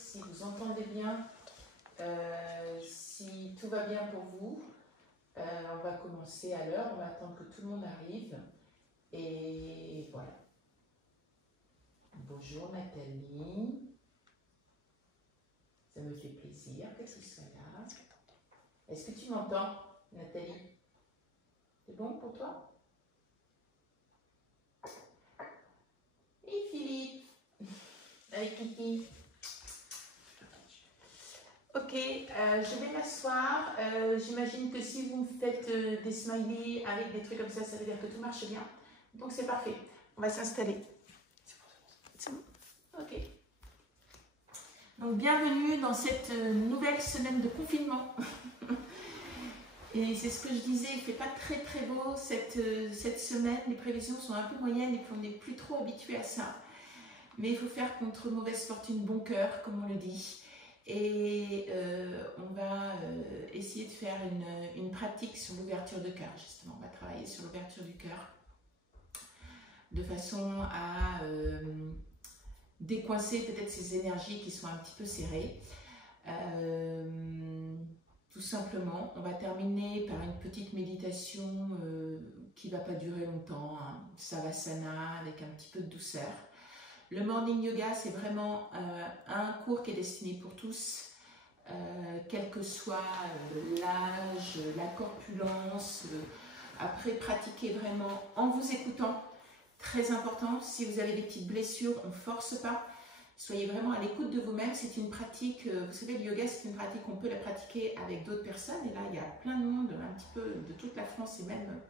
si vous entendez bien, si tout va bien pour vous. On va commencer à l'heure, on va attendre que tout le monde arrive. Et voilà. Bonjour Nathalie. Ça me fait plaisir que tu sois là. Est-ce que tu m'entends, Nathalie? C'est bon pour toi? Et Philippe, avec Kiki. Ok, je vais m'asseoir. J'imagine que si vous me faites des smileys avec des trucs comme ça veut dire que tout marche bien. Donc c'est parfait. On va s'installer. C'est bon? Ok. Donc bienvenue dans cette nouvelle semaine de confinement. Et c'est ce que je disais, il ne fait pas très très beau cette semaine. Les prévisions sont un peu moyennes et puis on n'est plus trop habitué à ça. Mais il faut faire contre mauvaise fortune bon cœur, comme on le dit. Et on va essayer de faire une pratique sur l'ouverture de cœur, justement. On va travailler sur l'ouverture du cœur de façon à décoincer peut-être ces énergies qui sont un petit peu serrées. Tout simplement, on va terminer par une petite méditation qui ne va pas durer longtemps, hein, Savasana avec un petit peu de douceur. Le morning yoga, c'est vraiment un cours qui est destiné pour tous, quel que soit l'âge, la corpulence. Après, pratiquez vraiment en vous écoutant. Très important, si vous avez des petites blessures, on ne force pas. Soyez vraiment à l'écoute de vous-même. C'est une pratique, vous savez, le yoga, c'est une pratique, on peut la pratiquer avec d'autres personnes. Et là, il y a plein de monde, un petit peu de toute la France et même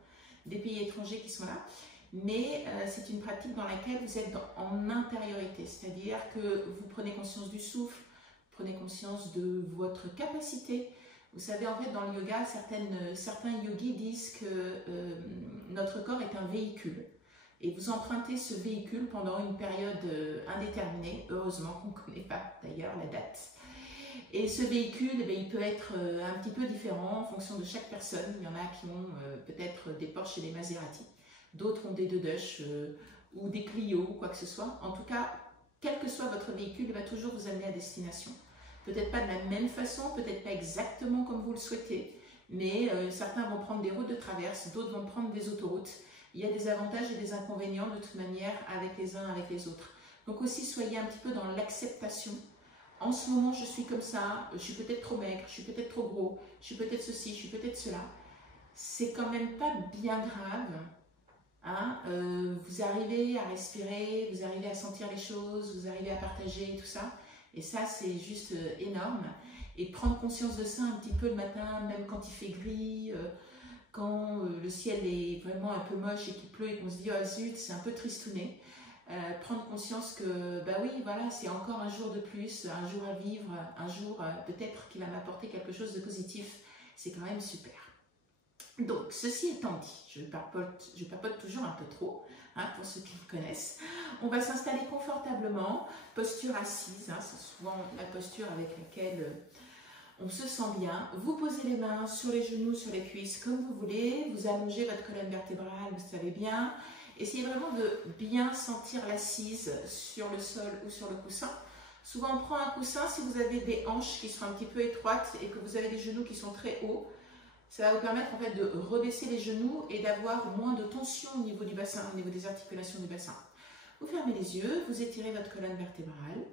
des pays étrangers qui sont là. Mais c'est une pratique dans laquelle vous êtes en intériorité, c'est-à-dire que vous prenez conscience du souffle, prenez conscience de votre capacité. Vous savez, en fait, dans le yoga, certains yogis disent que notre corps est un véhicule. Et vous empruntez ce véhicule pendant une période indéterminée. Heureusement qu'on ne connaît pas d'ailleurs la date. Et ce véhicule, eh bien, il peut être un petit peu différent en fonction de chaque personne. Il y en a qui ont peut-être des Porsche et des Maserati. D'autres ont des Dodush ou des Clio ou quoi que ce soit. En tout cas, quel que soit votre véhicule, il va toujours vous amener à destination. Peut-être pas de la même façon, peut-être pas exactement comme vous le souhaitez, mais certains vont prendre des routes de traverse, d'autres vont prendre des autoroutes. Il y a des avantages et des inconvénients de toute manière avec les uns, avec les autres. Donc aussi, soyez un petit peu dans l'acceptation. En ce moment, je suis comme ça, je suis peut-être trop maigre, je suis peut-être trop gros, je suis peut-être ceci, je suis peut-être cela. C'est quand même pas bien grave. Hein, vous arrivez à respirer, vous arrivez à sentir les choses, vous arrivez à partager tout ça. Et ça, c'est juste énorme. Et prendre conscience de ça un petit peu le matin, même quand il fait gris, quand le ciel est vraiment un peu moche et qu'il pleut et qu'on se dit « Oh zut, c'est un peu tristouné ». Prendre conscience que, bah oui, voilà, c'est encore un jour de plus, un jour à vivre, un jour peut-être qui va m'apporter quelque chose de positif. C'est quand même super. Donc, ceci étant dit, je papote toujours un peu trop, hein, pour ceux qui me connaissent. On va s'installer confortablement, posture assise, hein, c'est souvent la posture avec laquelle on se sent bien. Vous posez les mains sur les genoux, sur les cuisses, comme vous voulez. Vous allongez votre colonne vertébrale, vous savez bien. Essayez vraiment de bien sentir l'assise sur le sol ou sur le coussin. Souvent, on prend un coussin si vous avez des hanches qui sont un petit peu étroites et que vous avez des genoux qui sont très hauts. Ça va vous permettre en fait de rebaisser les genoux et d'avoir moins de tension au niveau du bassin, au niveau des articulations du bassin. Vous fermez les yeux, vous étirez votre colonne vertébrale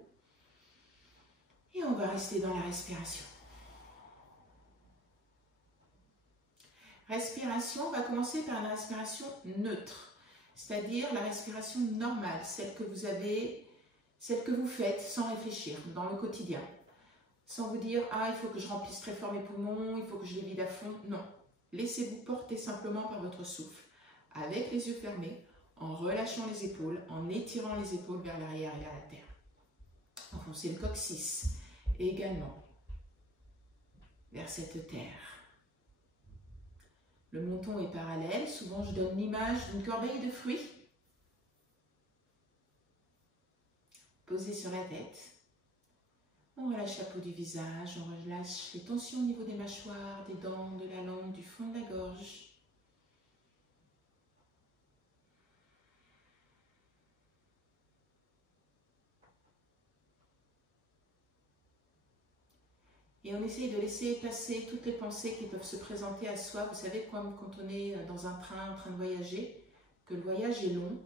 et on va rester dans la respiration. Respiration, on va commencer par une respiration neutre, c'est-à-dire la respiration normale, celle que vous avez, celle que vous faites sans réfléchir dans le quotidien. Sans vous dire « Ah, il faut que je remplisse très fort mes poumons, il faut que je les vide à fond ». Non, laissez-vous porter simplement par votre souffle, avec les yeux fermés, en relâchant les épaules, en étirant les épaules vers l'arrière et vers la terre. Enfoncez le coccyx et également vers cette terre. Le menton est parallèle, souvent je donne l'image d'une corbeille de fruits posée sur la tête. On relâche la peau du visage, on relâche les tensions au niveau des mâchoires, des dents, de la langue, du fond de la gorge. Et on essaye de laisser passer toutes les pensées qui peuvent se présenter à soi. Vous savez, comme quand on est dans un train en train de voyager, que le voyage est long.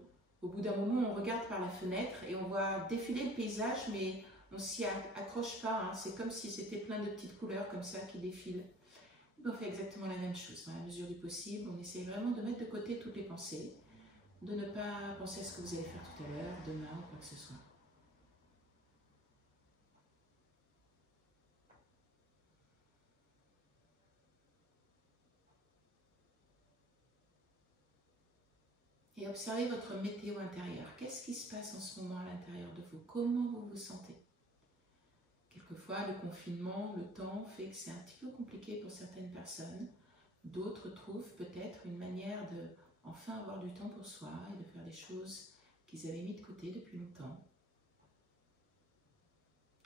Au bout d'un moment, on regarde par la fenêtre et on voit défiler le paysage, mais on s'y accroche pas. Hein. C'est comme si c'était plein de petites couleurs comme ça qui défilent. Et on fait exactement la même chose. Dans la mesure du possible, on essaye vraiment de mettre de côté toutes les pensées, de ne pas penser à ce que vous allez faire tout à l'heure, demain ou quoi que ce soit. Et observez votre météo intérieure. Qu'est-ce qui se passe en ce moment à l'intérieur de vous? Comment vous vous sentez? Quelquefois, le confinement, le temps fait que c'est un petit peu compliqué pour certaines personnes. D'autres trouvent peut-être une manière de enfin avoir du temps pour soi et de faire des choses qu'ils avaient mis de côté depuis longtemps.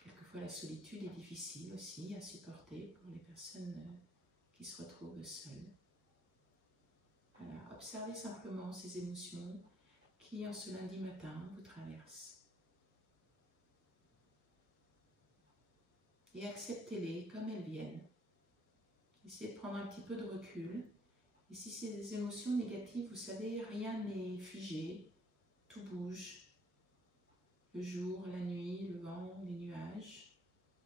Quelquefois, la solitude est difficile aussi à supporter pour les personnes qui se retrouvent seules. Voilà, observez simplement ces émotions qui, en ce lundi matin, vous traversent. Et acceptez-les comme elles viennent. Essayez de prendre un petit peu de recul. Et si c'est des émotions négatives, vous savez, rien n'est figé, tout bouge. Le jour, la nuit, le vent, les nuages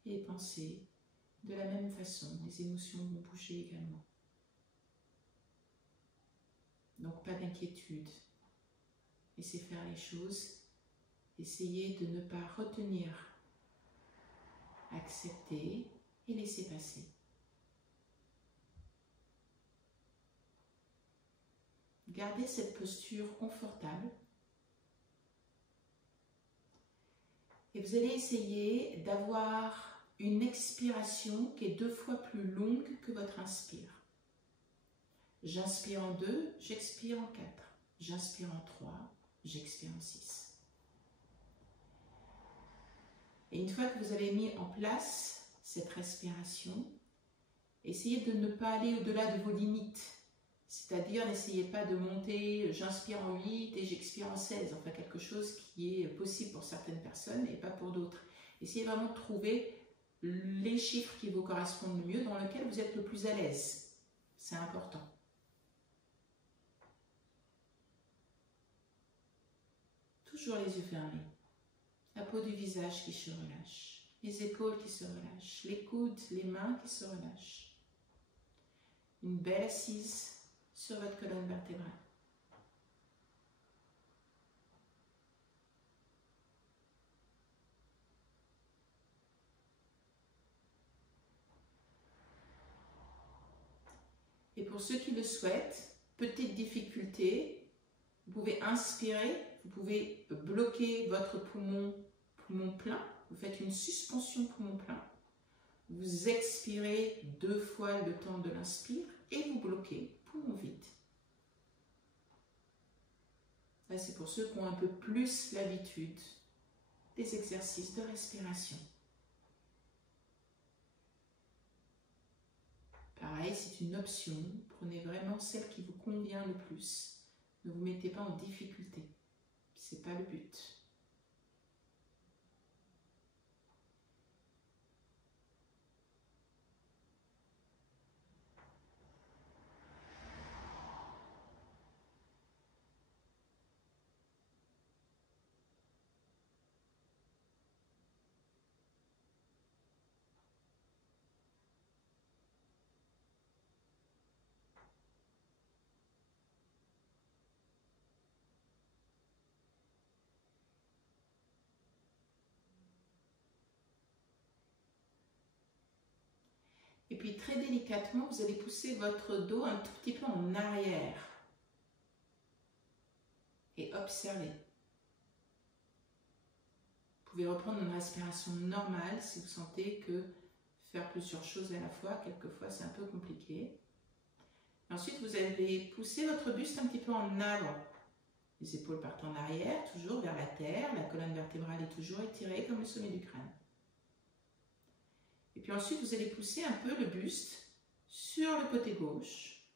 et les pensées. De la même façon, les émotions vont bouger également. Donc pas d'inquiétude. Laissez faire les choses. Essayez de ne pas retenir. Accepter et laisser passer. Gardez cette posture confortable. Et vous allez essayer d'avoir une expiration qui est 2 fois plus longue que votre inspire. J'inspire en 2, j'expire en 4. J'inspire en 3, j'expire en 6. Et une fois que vous avez mis en place cette respiration, essayez de ne pas aller au-delà de vos limites. C'est-à-dire, n'essayez pas de monter, j'inspire en 8 et j'expire en 16. Enfin, quelque chose qui est possible pour certaines personnes et pas pour d'autres. Essayez vraiment de trouver les chiffres qui vous correspondent le mieux, dans lesquels vous êtes le plus à l'aise. C'est important. Toujours les yeux fermés. La peau du visage qui se relâche. Les épaules qui se relâchent. Les coudes, les mains qui se relâchent. Une belle assise sur votre colonne vertébrale. Et pour ceux qui le souhaitent, petite difficulté, vous pouvez inspirer, vous pouvez bloquer votre poumon plein, vous faites une suspension poumon plein, vous expirez 2 fois le temps de l'inspire et vous bloquez poumon vide. Là, c'est pour ceux qui ont un peu plus l'habitude des exercices de respiration. Pareil, c'est une option, prenez vraiment celle qui vous convient le plus. Ne vous mettez pas en difficulté, ce n'est pas le but. Et puis très délicatement, vous allez pousser votre dos un tout petit peu en arrière. Et observez. Vous pouvez reprendre une respiration normale si vous sentez que faire plusieurs choses à la fois, quelquefois c'est un peu compliqué. Ensuite, vous allez pousser votre buste un petit peu en avant. Les épaules partent en arrière, toujours vers la terre. La colonne vertébrale est toujours étirée comme le sommet du crâne. Et puis ensuite, vous allez pousser un peu le buste sur le côté gauche.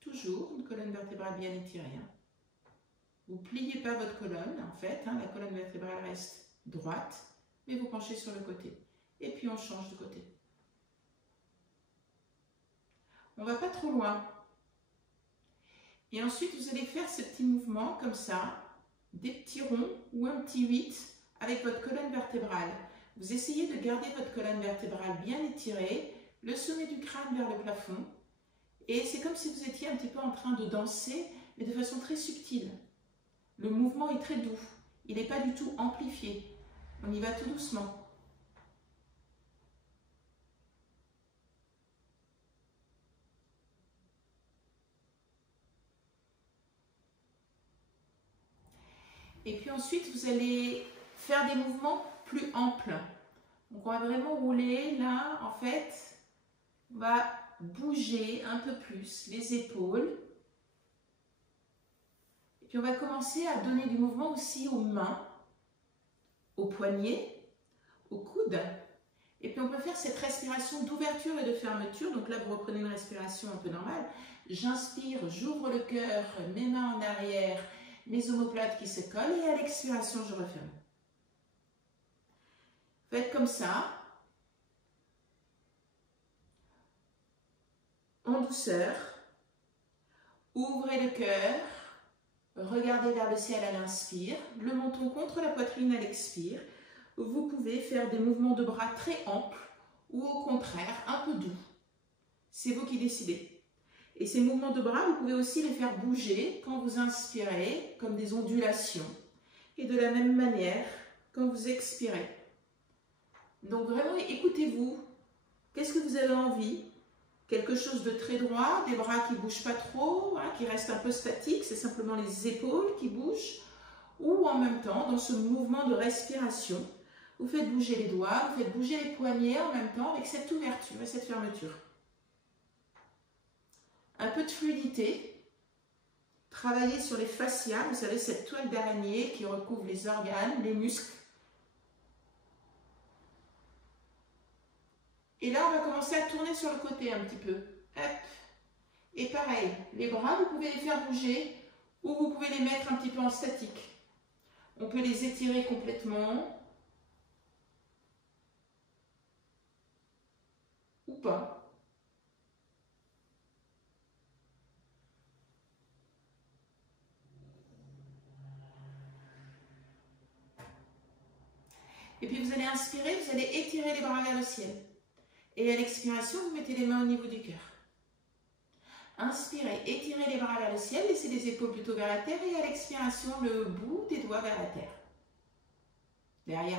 Toujours une colonne vertébrale bien étirée. Vous ne pliez pas votre colonne, en fait. La colonne vertébrale reste droite, mais vous penchez sur le côté. et puis on change de côté. On ne va pas trop loin. Et ensuite, vous allez faire ce petit mouvement comme ça, des petits ronds ou un petit 8 avec votre colonne vertébrale. Vous essayez de garder votre colonne vertébrale bien étirée, le sommet du crâne vers le plafond. Et c'est comme si vous étiez un petit peu en train de danser, mais de façon très subtile. Le mouvement est très doux. Il n'est pas du tout amplifié. On y va tout doucement. Et puis ensuite, vous allez faire des mouvements plus amples. Donc on va vraiment rouler là, en fait, on va bouger un peu plus les épaules. Et puis on va commencer à donner du mouvement aussi aux mains, aux poignets, aux coudes. Et puis on peut faire cette respiration d'ouverture et de fermeture. Donc là, vous reprenez une respiration un peu normale. J'inspire, j'ouvre le cœur, mes mains en arrière, mes omoplates qui se collent. Et à l'expiration, je referme. Faites comme ça. En douceur. Ouvrez le cœur. Regardez vers le ciel à l'inspire. Le menton contre la poitrine à l'expire. Vous pouvez faire des mouvements de bras très amples ou au contraire un peu doux. C'est vous qui décidez. Et ces mouvements de bras, vous pouvez aussi les faire bouger quand vous inspirez, comme des ondulations. Et de la même manière, quand vous expirez. Donc vraiment, écoutez-vous. Qu'est-ce que vous avez envie? Quelque chose de très droit, des bras qui ne bougent pas trop, hein, qui restent un peu statiques, c'est simplement les épaules qui bougent. Ou en même temps, dans ce mouvement de respiration, vous faites bouger les doigts, vous faites bouger les poignets en même temps avec cette ouverture et cette fermeture. Un peu de fluidité. Travaillez sur les fascias, vous savez, cette toile d'araignée qui recouvre les organes, les muscles. Et là, on va commencer à tourner sur le côté un petit peu. Hop. Et pareil, les bras, vous pouvez les faire bouger ou vous pouvez les mettre un petit peu en statique. On peut les étirer complètement ou pas. Et puis vous allez inspirer, vous allez étirer les bras vers le ciel. Et à l'expiration, vous mettez les mains au niveau du cœur. Inspirez, étirez les bras vers le ciel, laissez les épaules plutôt vers la terre et à l'expiration, le bout des doigts vers la terre. Derrière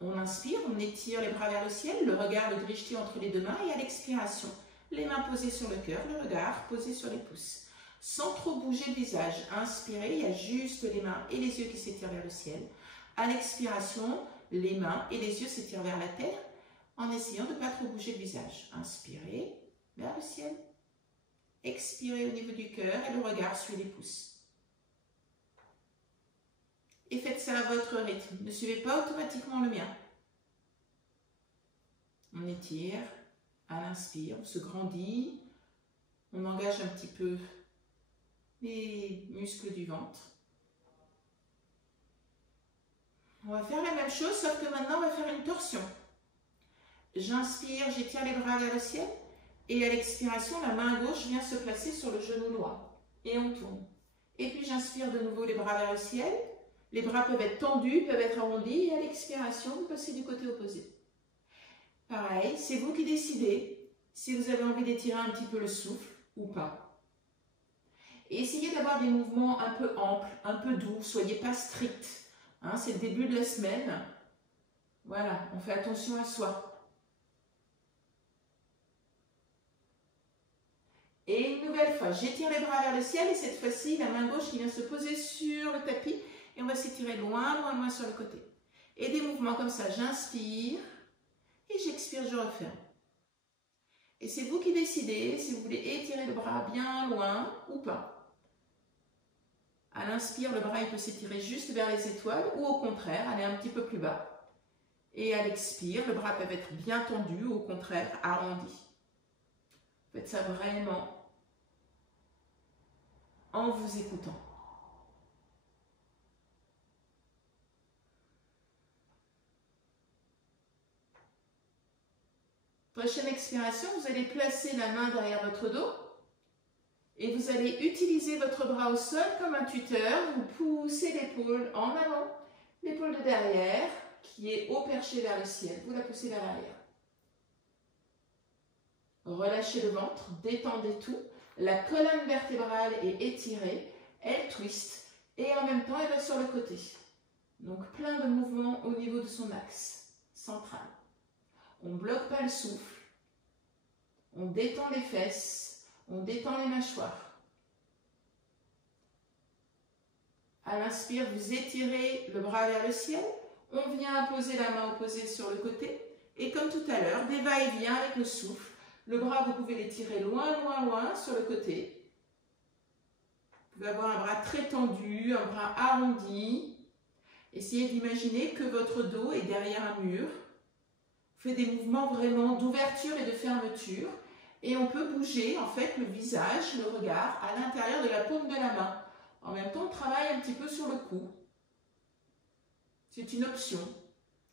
vous. On inspire, on étire les bras vers le ciel, le regard, le drishti entre les deux mains et à l'expiration, les mains posées sur le cœur, le regard posé sur les pouces. Sans trop bouger le visage. Inspirez, il y a juste les mains et les yeux qui s'étirent vers le ciel. À l'expiration, les mains et les yeux s'étirent vers la terre en essayant de ne pas trop bouger le visage. Inspirez vers le ciel. Expirez au niveau du cœur et le regard suit les pouces. Et faites ça à votre rythme. Ne suivez pas automatiquement le mien. On étire à l'inspire, on se grandit, on engage un petit peu les muscles du ventre. On va faire la même chose, sauf que maintenant on va faire une torsion. J'inspire, j'étire les bras vers le ciel. Et à l'expiration, la main gauche vient se placer sur le genou droit. Et on tourne. Et puis j'inspire de nouveau les bras vers le ciel. Les bras peuvent être tendus, peuvent être arrondis. Et à l'expiration, vous passez du côté opposé. Pareil, c'est vous qui décidez si vous avez envie d'étirer un petit peu le souffle ou pas. Et essayez d'avoir des mouvements un peu amples, un peu doux. Soyez pas stricts. Hein, c'est le début de la semaine. Voilà, on fait attention à soi. Et une nouvelle fois, j'étire les bras vers le ciel et cette fois-ci, la main gauche qui vient se poser sur le tapis et on va s'étirer loin, loin, loin sur le côté. Et des mouvements comme ça, j'inspire et j'expire, je referme. Et c'est vous qui décidez si vous voulez étirer le bras bien loin ou pas. À l'inspire, le bras il peut s'étirer juste vers les étoiles ou au contraire, aller un petit peu plus bas. Et à l'expire, le bras peut être bien tendu ou au contraire, arrondi. Faites ça vraiment en vous écoutant. Prochaine expiration, vous allez placer la main derrière votre dos et vous allez utiliser votre bras au sol comme un tuteur. Vous poussez l'épaule en avant, l'épaule de derrière qui est haut perché vers le ciel. Vous la poussez vers l'arrière. Relâchez le ventre, détendez tout. La colonne vertébrale est étirée, elle twist et en même temps elle va sur le côté. Donc plein de mouvements au niveau de son axe central. On ne bloque pas le souffle, on détend les fesses, on détend les mâchoires. À l'inspire, vous étirez le bras vers le ciel, on vient poser la main opposée sur le côté et comme tout à l'heure, des va-et-vient avec le souffle. Le bras, vous pouvez l'étirer loin, loin, loin sur le côté. Vous pouvez avoir un bras très tendu, un bras arrondi. Essayez d'imaginer que votre dos est derrière un mur. Faites des mouvements vraiment d'ouverture et de fermeture. Et on peut bouger en fait le visage, le regard à l'intérieur de la paume de la main. En même temps, on travaille un petit peu sur le cou. C'est une option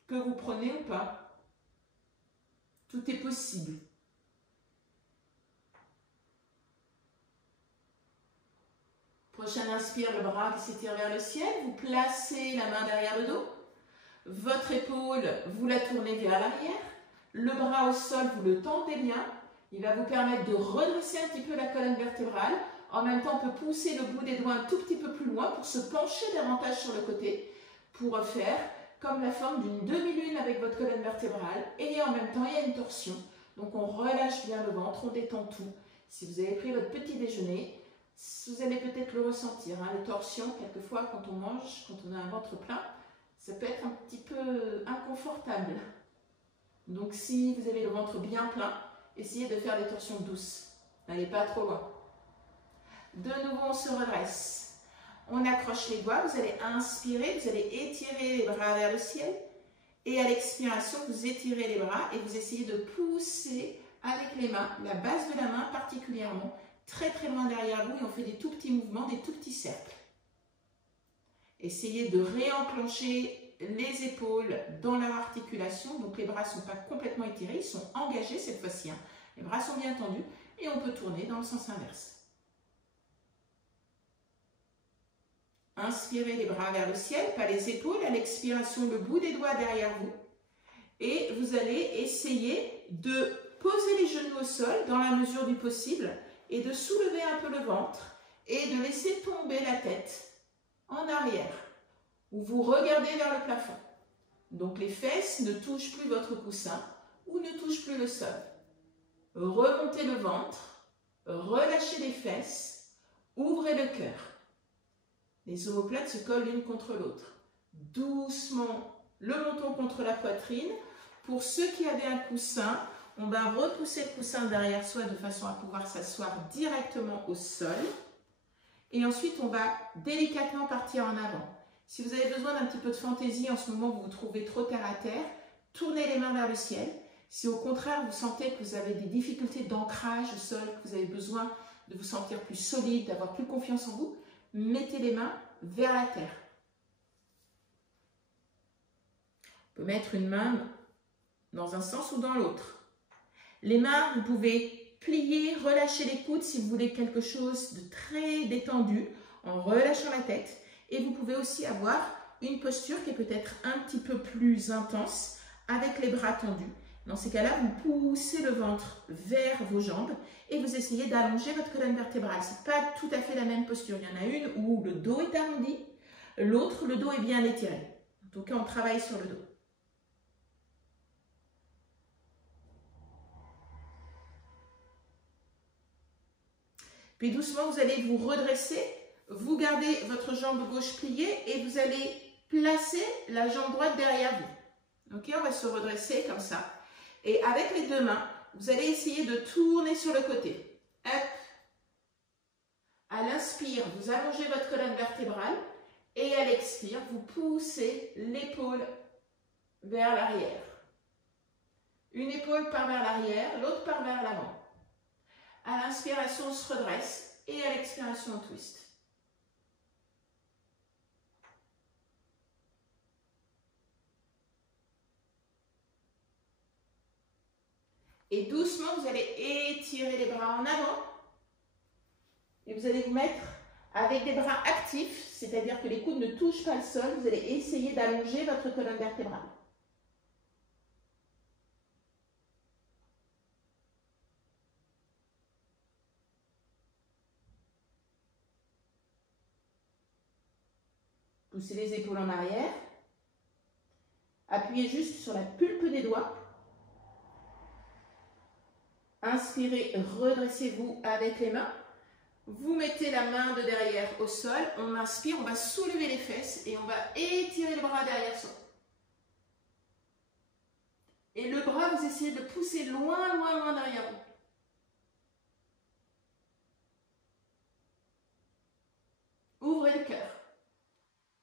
que vous prenez ou pas. Tout est possible. Prochaine inspire, le bras qui s'étire vers le ciel. Vous placez la main derrière le dos. Votre épaule, vous la tournez vers l'arrière. Le bras au sol, vous le tendez bien. Il va vous permettre de redresser un petit peu la colonne vertébrale. En même temps, on peut pousser le bout des doigts un tout petit peu plus loin pour se pencher davantage sur le côté. Pour faire comme la forme d'une demi-lune avec votre colonne vertébrale. Et en même temps, il y a une torsion. Donc, on relâche bien le ventre, on détend tout. Si vous avez pris votre petit déjeuner, vous allez peut-être le ressentir, hein, les torsions, quelquefois quand on mange, quand on a un ventre plein, ça peut être un petit peu inconfortable. Donc si vous avez le ventre bien plein, essayez de faire des torsions douces. N'allez pas trop loin. De nouveau, on se redresse. On accroche les doigts, vous allez inspirer, vous allez étirer les bras vers le ciel. Et à l'expiration, vous étirez les bras et vous essayez de pousser avec les mains, la base de la main particulièrement, très très loin derrière vous et on fait des tout petits mouvements, des tout petits cercles. Essayez de réenclencher les épaules dans leur articulation, donc les bras ne sont pas complètement étirés, ils sont engagés cette fois-ci. Hein. Les bras sont bien tendus et on peut tourner dans le sens inverse. Inspirez les bras vers le ciel, pas les épaules, à l'expiration le bout des doigts derrière vous et vous allez essayer de poser les genoux au sol dans la mesure du possible et de soulever un peu le ventre et de laisser tomber la tête en arrière, où vous regardez vers le plafond. Donc les fesses ne touchent plus votre coussin ou ne touchent plus le sol. Remontez le ventre, relâchez les fesses, ouvrez le cœur. Les omoplates se collent l'une contre l'autre. Doucement, le menton contre la poitrine. Pour ceux qui avaient un coussin, on va repousser le coussin derrière soi de façon à pouvoir s'asseoir directement au sol. Et ensuite, on va délicatement partir en avant. Si vous avez besoin d'un petit peu de fantaisie, en ce moment, vous vous trouvez trop terre à terre, tournez les mains vers le ciel. Si au contraire, vous sentez que vous avez des difficultés d'ancrage au sol, que vous avez besoin de vous sentir plus solide, d'avoir plus confiance en vous, mettez les mains vers la terre. On peut mettre une main dans un sens ou dans l'autre. Les mains, vous pouvez plier, relâcher les coudes si vous voulez quelque chose de très détendu en relâchant la tête. Et vous pouvez aussi avoir une posture qui est peut-être un petit peu plus intense avec les bras tendus. Dans ces cas-là, vous poussez le ventre vers vos jambes et vous essayez d'allonger votre colonne vertébrale. Ce n'est pas tout à fait la même posture. Il y en a une où le dos est arrondi, l'autre, le dos est bien étiré. En tout cas, on travaille sur le dos. Puis doucement, vous allez vous redresser, vous gardez votre jambe gauche pliée et vous allez placer la jambe droite derrière vous. Ok, on va se redresser comme ça. Et avec les deux mains, vous allez essayer de tourner sur le côté. Hop. À l'inspire, vous allongez votre colonne vertébrale et à l'expire, vous poussez l'épaule vers l'arrière. Une épaule part vers l'arrière, l'autre part vers l'avant. À l'inspiration, on se redresse et à l'expiration, on twist. Et doucement, vous allez étirer les bras en avant. Et vous allez vous mettre avec des bras actifs, c'est-à-dire que les coudes ne touchent pas le sol. Vous allez essayer d'allonger votre colonne vertébrale. Poussez les épaules en arrière. Appuyez juste sur la pulpe des doigts. Inspirez, redressez-vous avec les mains. Vous mettez la main de derrière au sol. On inspire, on va soulever les fesses et on va étirer le bras derrière soi. Et le bras, vous essayez de pousser loin, loin, loin derrière vous. Ouvrez le cœur.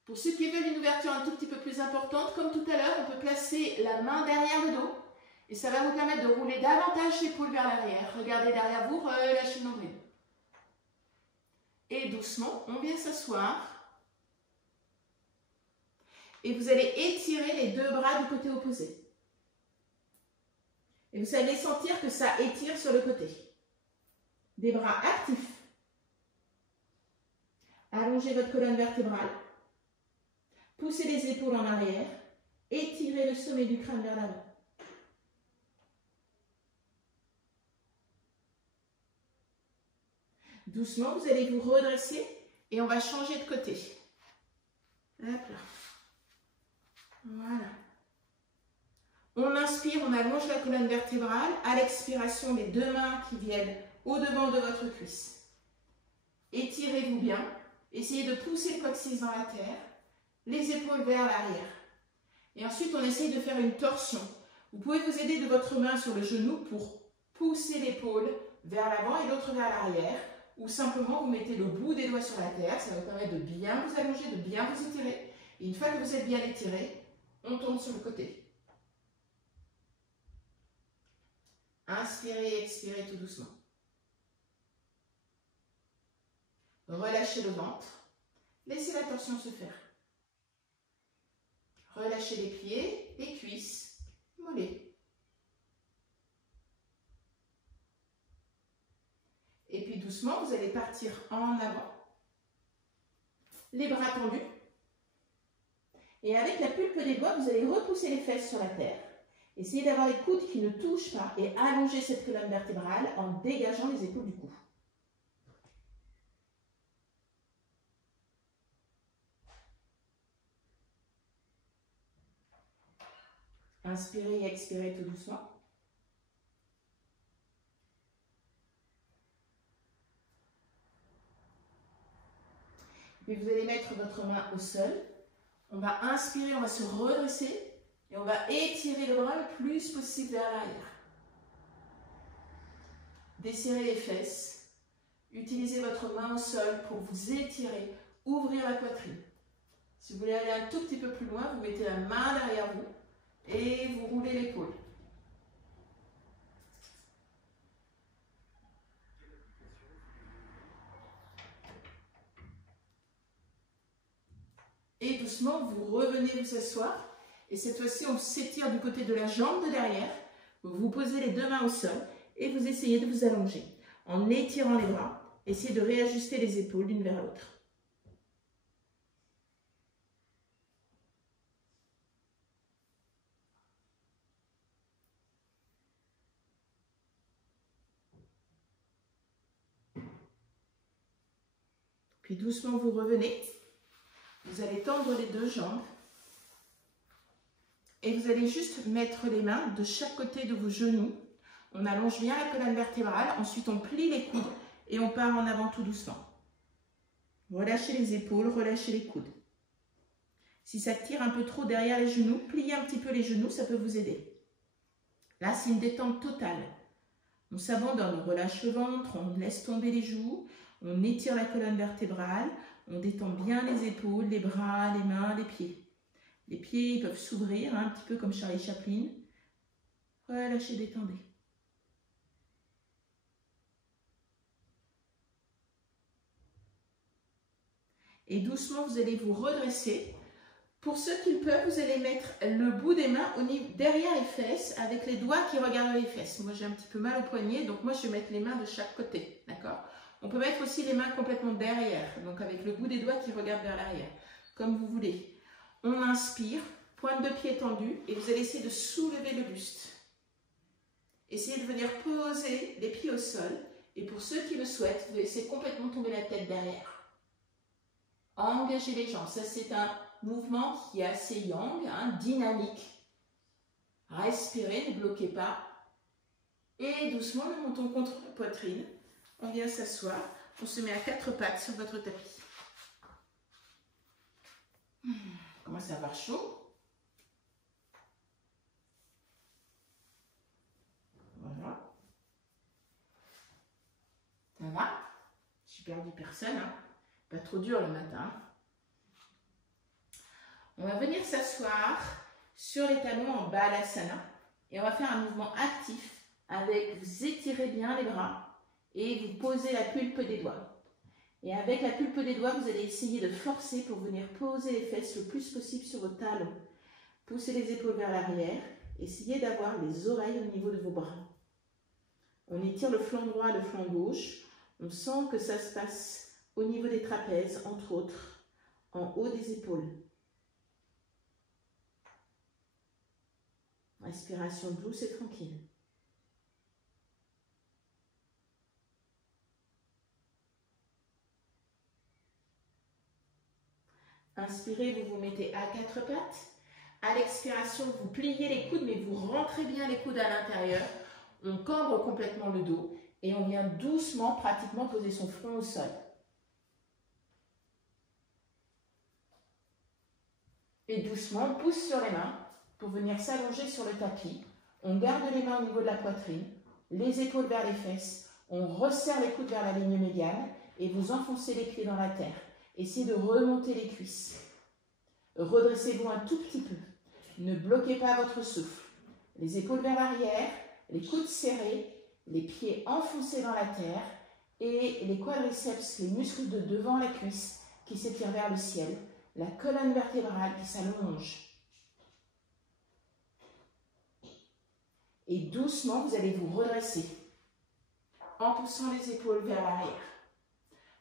Pour ceux qui veulent une ouverture un tout petit peu plus importante, comme tout à l'heure, on peut placer la main derrière le dos. Et ça va vous permettre de rouler davantage l'épaule vers l'arrière. Regardez derrière vous, relâchez le nombril. Et doucement, on vient s'asseoir. Et vous allez étirer les deux bras du côté opposé. Et vous allez sentir que ça étire sur le côté. Des bras actifs. Allongez votre colonne vertébrale. Poussez les épaules en arrière. Étirez le sommet du crâne vers l'avant. Doucement, vous allez vous redresser et on va changer de côté. Hop là. Voilà. On inspire, on allonge la colonne vertébrale. À l'expiration, les deux mains qui viennent au-devant de votre cuisse. Étirez-vous bien. Essayez de pousser le coccyx dans la terre. Les épaules vers l'arrière. Et ensuite, on essaye de faire une torsion. Vous pouvez vous aider de votre main sur le genou pour pousser l'épaule vers l'avant et l'autre vers l'arrière. Ou simplement, vous mettez le bout des doigts sur la terre. Ça va vous permettre de bien vous allonger, de bien vous étirer. Et une fois que vous êtes bien étiré, on tourne sur le côté. Inspirez et expirez tout doucement. Relâchez le ventre. Laissez la torsion se faire. Relâchez les pieds, les cuisses, mollets. Et puis doucement, vous allez partir en avant. Les bras tendus. Et avec la pulpe des doigts, vous allez repousser les fesses sur la terre. Essayez d'avoir les coudes qui ne touchent pas et allonger cette colonne vertébrale en dégageant les épaules du cou. Inspirez et expirez tout doucement. Puis vous allez mettre votre main au sol. On va inspirer, on va se redresser et on va étirer le bras le plus possible vers l'arrière. Desserrez les fesses. Utilisez votre main au sol pour vous étirer, ouvrir la poitrine. Si vous voulez aller un tout petit peu plus loin, vous mettez la main derrière vous et vous roulez l'épaule. Et doucement, vous revenez vous asseoir. Et cette fois-ci, on s'étire du côté de la jambe de derrière. Vous posez les deux mains au sol et vous essayez de vous allonger. En étirant les bras, essayez de réajuster les épaules l'une vers l'autre. Puis doucement, vous revenez. Vous allez tendre les deux jambes. Et vous allez juste mettre les mains de chaque côté de vos genoux. On allonge bien la colonne vertébrale. Ensuite, on plie les coudes et on part en avant tout doucement. Relâchez les épaules, relâchez les coudes. Si ça tire un peu trop derrière les genoux, pliez un petit peu les genoux, ça peut vous aider. Là, c'est une détente totale. On s'abandonne, on relâche le ventre, on laisse tomber les joues, on étire la colonne vertébrale, on détend bien les épaules, les bras, les mains, les pieds. Les pieds peuvent s'ouvrir, un petit peu comme Charlie Chaplin. Relâchez, détendez. Et doucement, vous allez vous redresser. Pour ceux qui le peuvent, vous allez mettre le bout des mains derrière les fesses avec les doigts qui regardent les fesses. Moi, j'ai un petit peu mal au poignet, donc moi, je vais mettre les mains de chaque côté. D'accord? On peut mettre aussi les mains complètement derrière, donc avec le bout des doigts qui regardent vers l'arrière, comme vous voulez. On inspire, pointe de pied tendue, et vous allez essayer de soulever le buste. Essayez de venir poser les pieds au sol. Et pour ceux qui le souhaitent, vous laissez complètement tomber la tête derrière. Engagez les jambes. Ça, c'est un mouvement qui est assez yang, hein, dynamique. Respirez, ne bloquez pas. Et doucement, nous montons contre la poitrine. On vient s'asseoir. On se met à 4 pattes sur votre tapis. On commence à avoir chaud. Voilà. Ça va? J'ai perdu personne. Hein? Pas trop dur le matin. On va venir s'asseoir sur les talons en Balasana. Et on va faire un mouvement actif avec, vous étirez bien les bras et vous posez la pulpe des doigts. Et avec la pulpe des doigts, vous allez essayer de forcer pour venir poser les fesses le plus possible sur vos talons. Poussez les épaules vers l'arrière. Essayez d'avoir les oreilles au niveau de vos bras. On étire le flanc droit et le flanc gauche. On sent que ça se passe au niveau des trapèzes, entre autres, en haut des épaules. Respiration douce et tranquille. Inspirez, vous vous mettez à 4 pattes. À l'expiration, vous pliez les coudes, mais vous rentrez bien les coudes à l'intérieur. On cambre complètement le dos et on vient doucement, pratiquement, poser son front au sol. Et doucement, on pousse sur les mains pour venir s'allonger sur le tapis. On garde les mains au niveau de la poitrine, les épaules vers les fesses. On resserre les coudes vers la ligne médiane et vous enfoncez les pieds dans la terre. Essayez de remonter les cuisses. Redressez-vous un tout petit peu. Ne bloquez pas votre souffle. Les épaules vers l'arrière, les coudes serrés, les pieds enfoncés dans la terre et les quadriceps, les muscles de devant la cuisse qui s'étirent vers le ciel, la colonne vertébrale qui s'allonge. Et doucement, vous allez vous redresser en poussant les épaules vers l'arrière.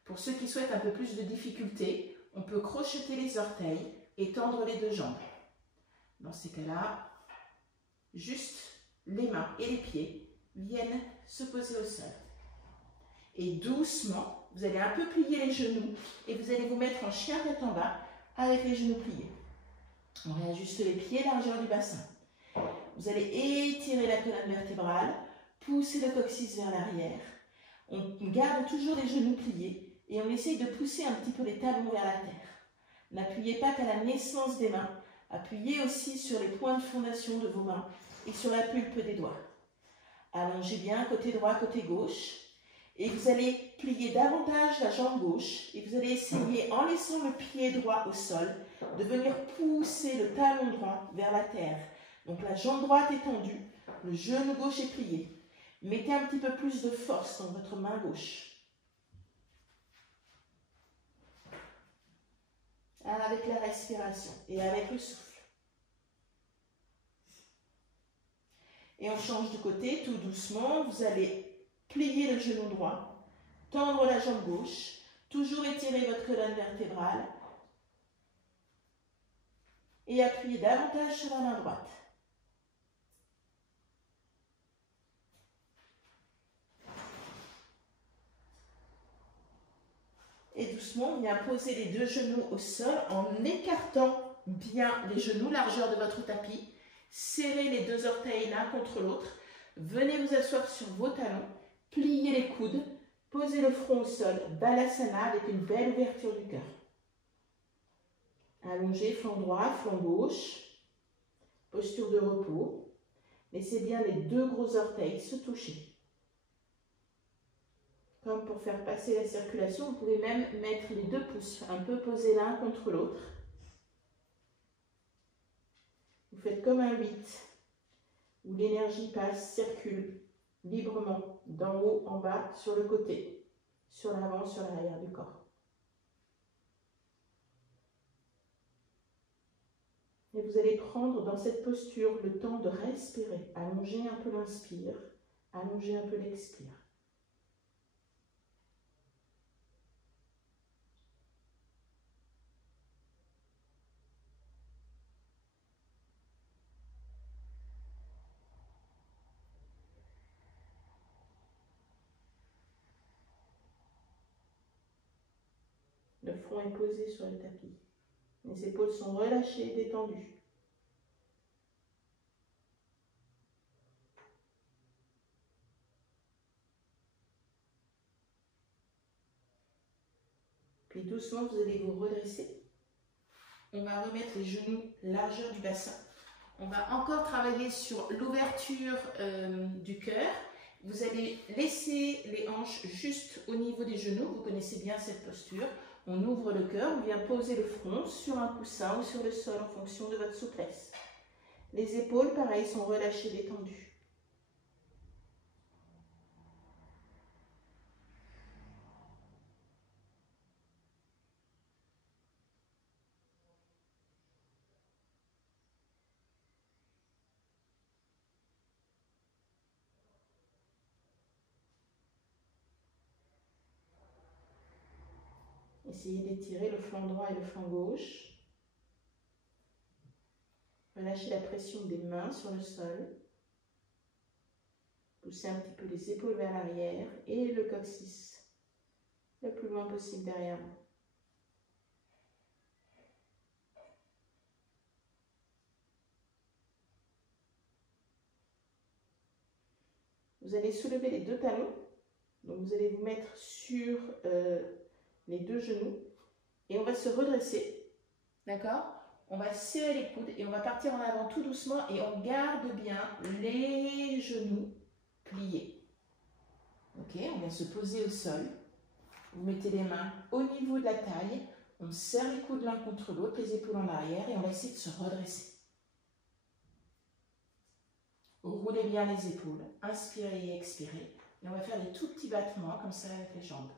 Pour ceux qui souhaitent un peu plus de difficulté, on peut crocheter les orteils et tendre les deux jambes. Dans ces cas-là, juste les mains et les pieds viennent se poser au sol. Et doucement, vous allez un peu plier les genoux et vous allez vous mettre en chien tête en bas avec les genoux pliés. On réajuste les pieds, largeur du bassin. Vous allez étirer la colonne vertébrale, pousser le coccyx vers l'arrière. On garde toujours les genoux pliés et on essaye de pousser un petit peu les talons vers la terre. N'appuyez pas qu'à la naissance des mains. Appuyez aussi sur les points de fondation de vos mains et sur la pulpe des doigts. Allongez bien côté droit, côté gauche. Et vous allez plier davantage la jambe gauche. Et vous allez essayer, en laissant le pied droit au sol, de venir pousser le talon droit vers la terre. Donc la jambe droite est tendue, le genou gauche est plié. Mettez un petit peu plus de force dans votre main gauche. Avec la respiration et avec le souffle. Et on change de côté tout doucement. Vous allez plier le genou droit, tendre la jambe gauche, toujours étirer votre colonne vertébrale et appuyer davantage sur la main droite. Et doucement, on vient poser les deux genoux au sol en écartant bien les genoux, largeur de votre tapis. Serrez les deux orteils l'un contre l'autre. Venez vous asseoir sur vos talons. Pliez les coudes. Posez le front au sol. Balasana avec une belle ouverture du cœur. Allongez, flanc droit, flanc gauche. Posture de repos. Laissez bien les deux gros orteils se toucher. Comme pour faire passer la circulation, vous pouvez même mettre les deux pouces un peu posés l'un contre l'autre. Vous faites comme un 8, où l'énergie passe, circule librement, d'en haut, en bas, sur le côté, sur l'avant, sur l'arrière du corps. vous allez prendre dans cette posture le temps de respirer. Allongez un peu l'inspire, allongez un peu l'expire. Le front est posé sur le tapis. Les épaules sont relâchées et détendues. Puis doucement, vous allez vous redresser. On va remettre les genoux largeur du bassin. On va encore travailler sur l'ouverture du cœur. Vous allez laisser les hanches juste au niveau des genoux. Vous connaissez bien cette posture. On ouvre le cœur, on vient poser le front sur un coussin ou sur le sol en fonction de votre souplesse. Les épaules, pareil, sont relâchées, détendues. Essayez d'étirer le flanc droit et le flanc gauche. Relâchez la pression des mains sur le sol. Poussez un petit peu les épaules vers l'arrière et le coccyx le plus loin possible derrière vous. Vous allez soulever les deux talons. Donc vous allez vous mettre sur les deux genoux et on va se redresser. D'accord? On va serrer les coudes et on va partir en avant tout doucement et on garde bien les genoux pliés. Ok? On vient se poser au sol. Vous mettez les mains au niveau de la taille. On serre les coudes l'un contre l'autre, les épaules en arrière et on va essayer de se redresser. Roulez bien les épaules. Inspirez et expirez. Et on va faire des tout petits battements comme ça avec les jambes.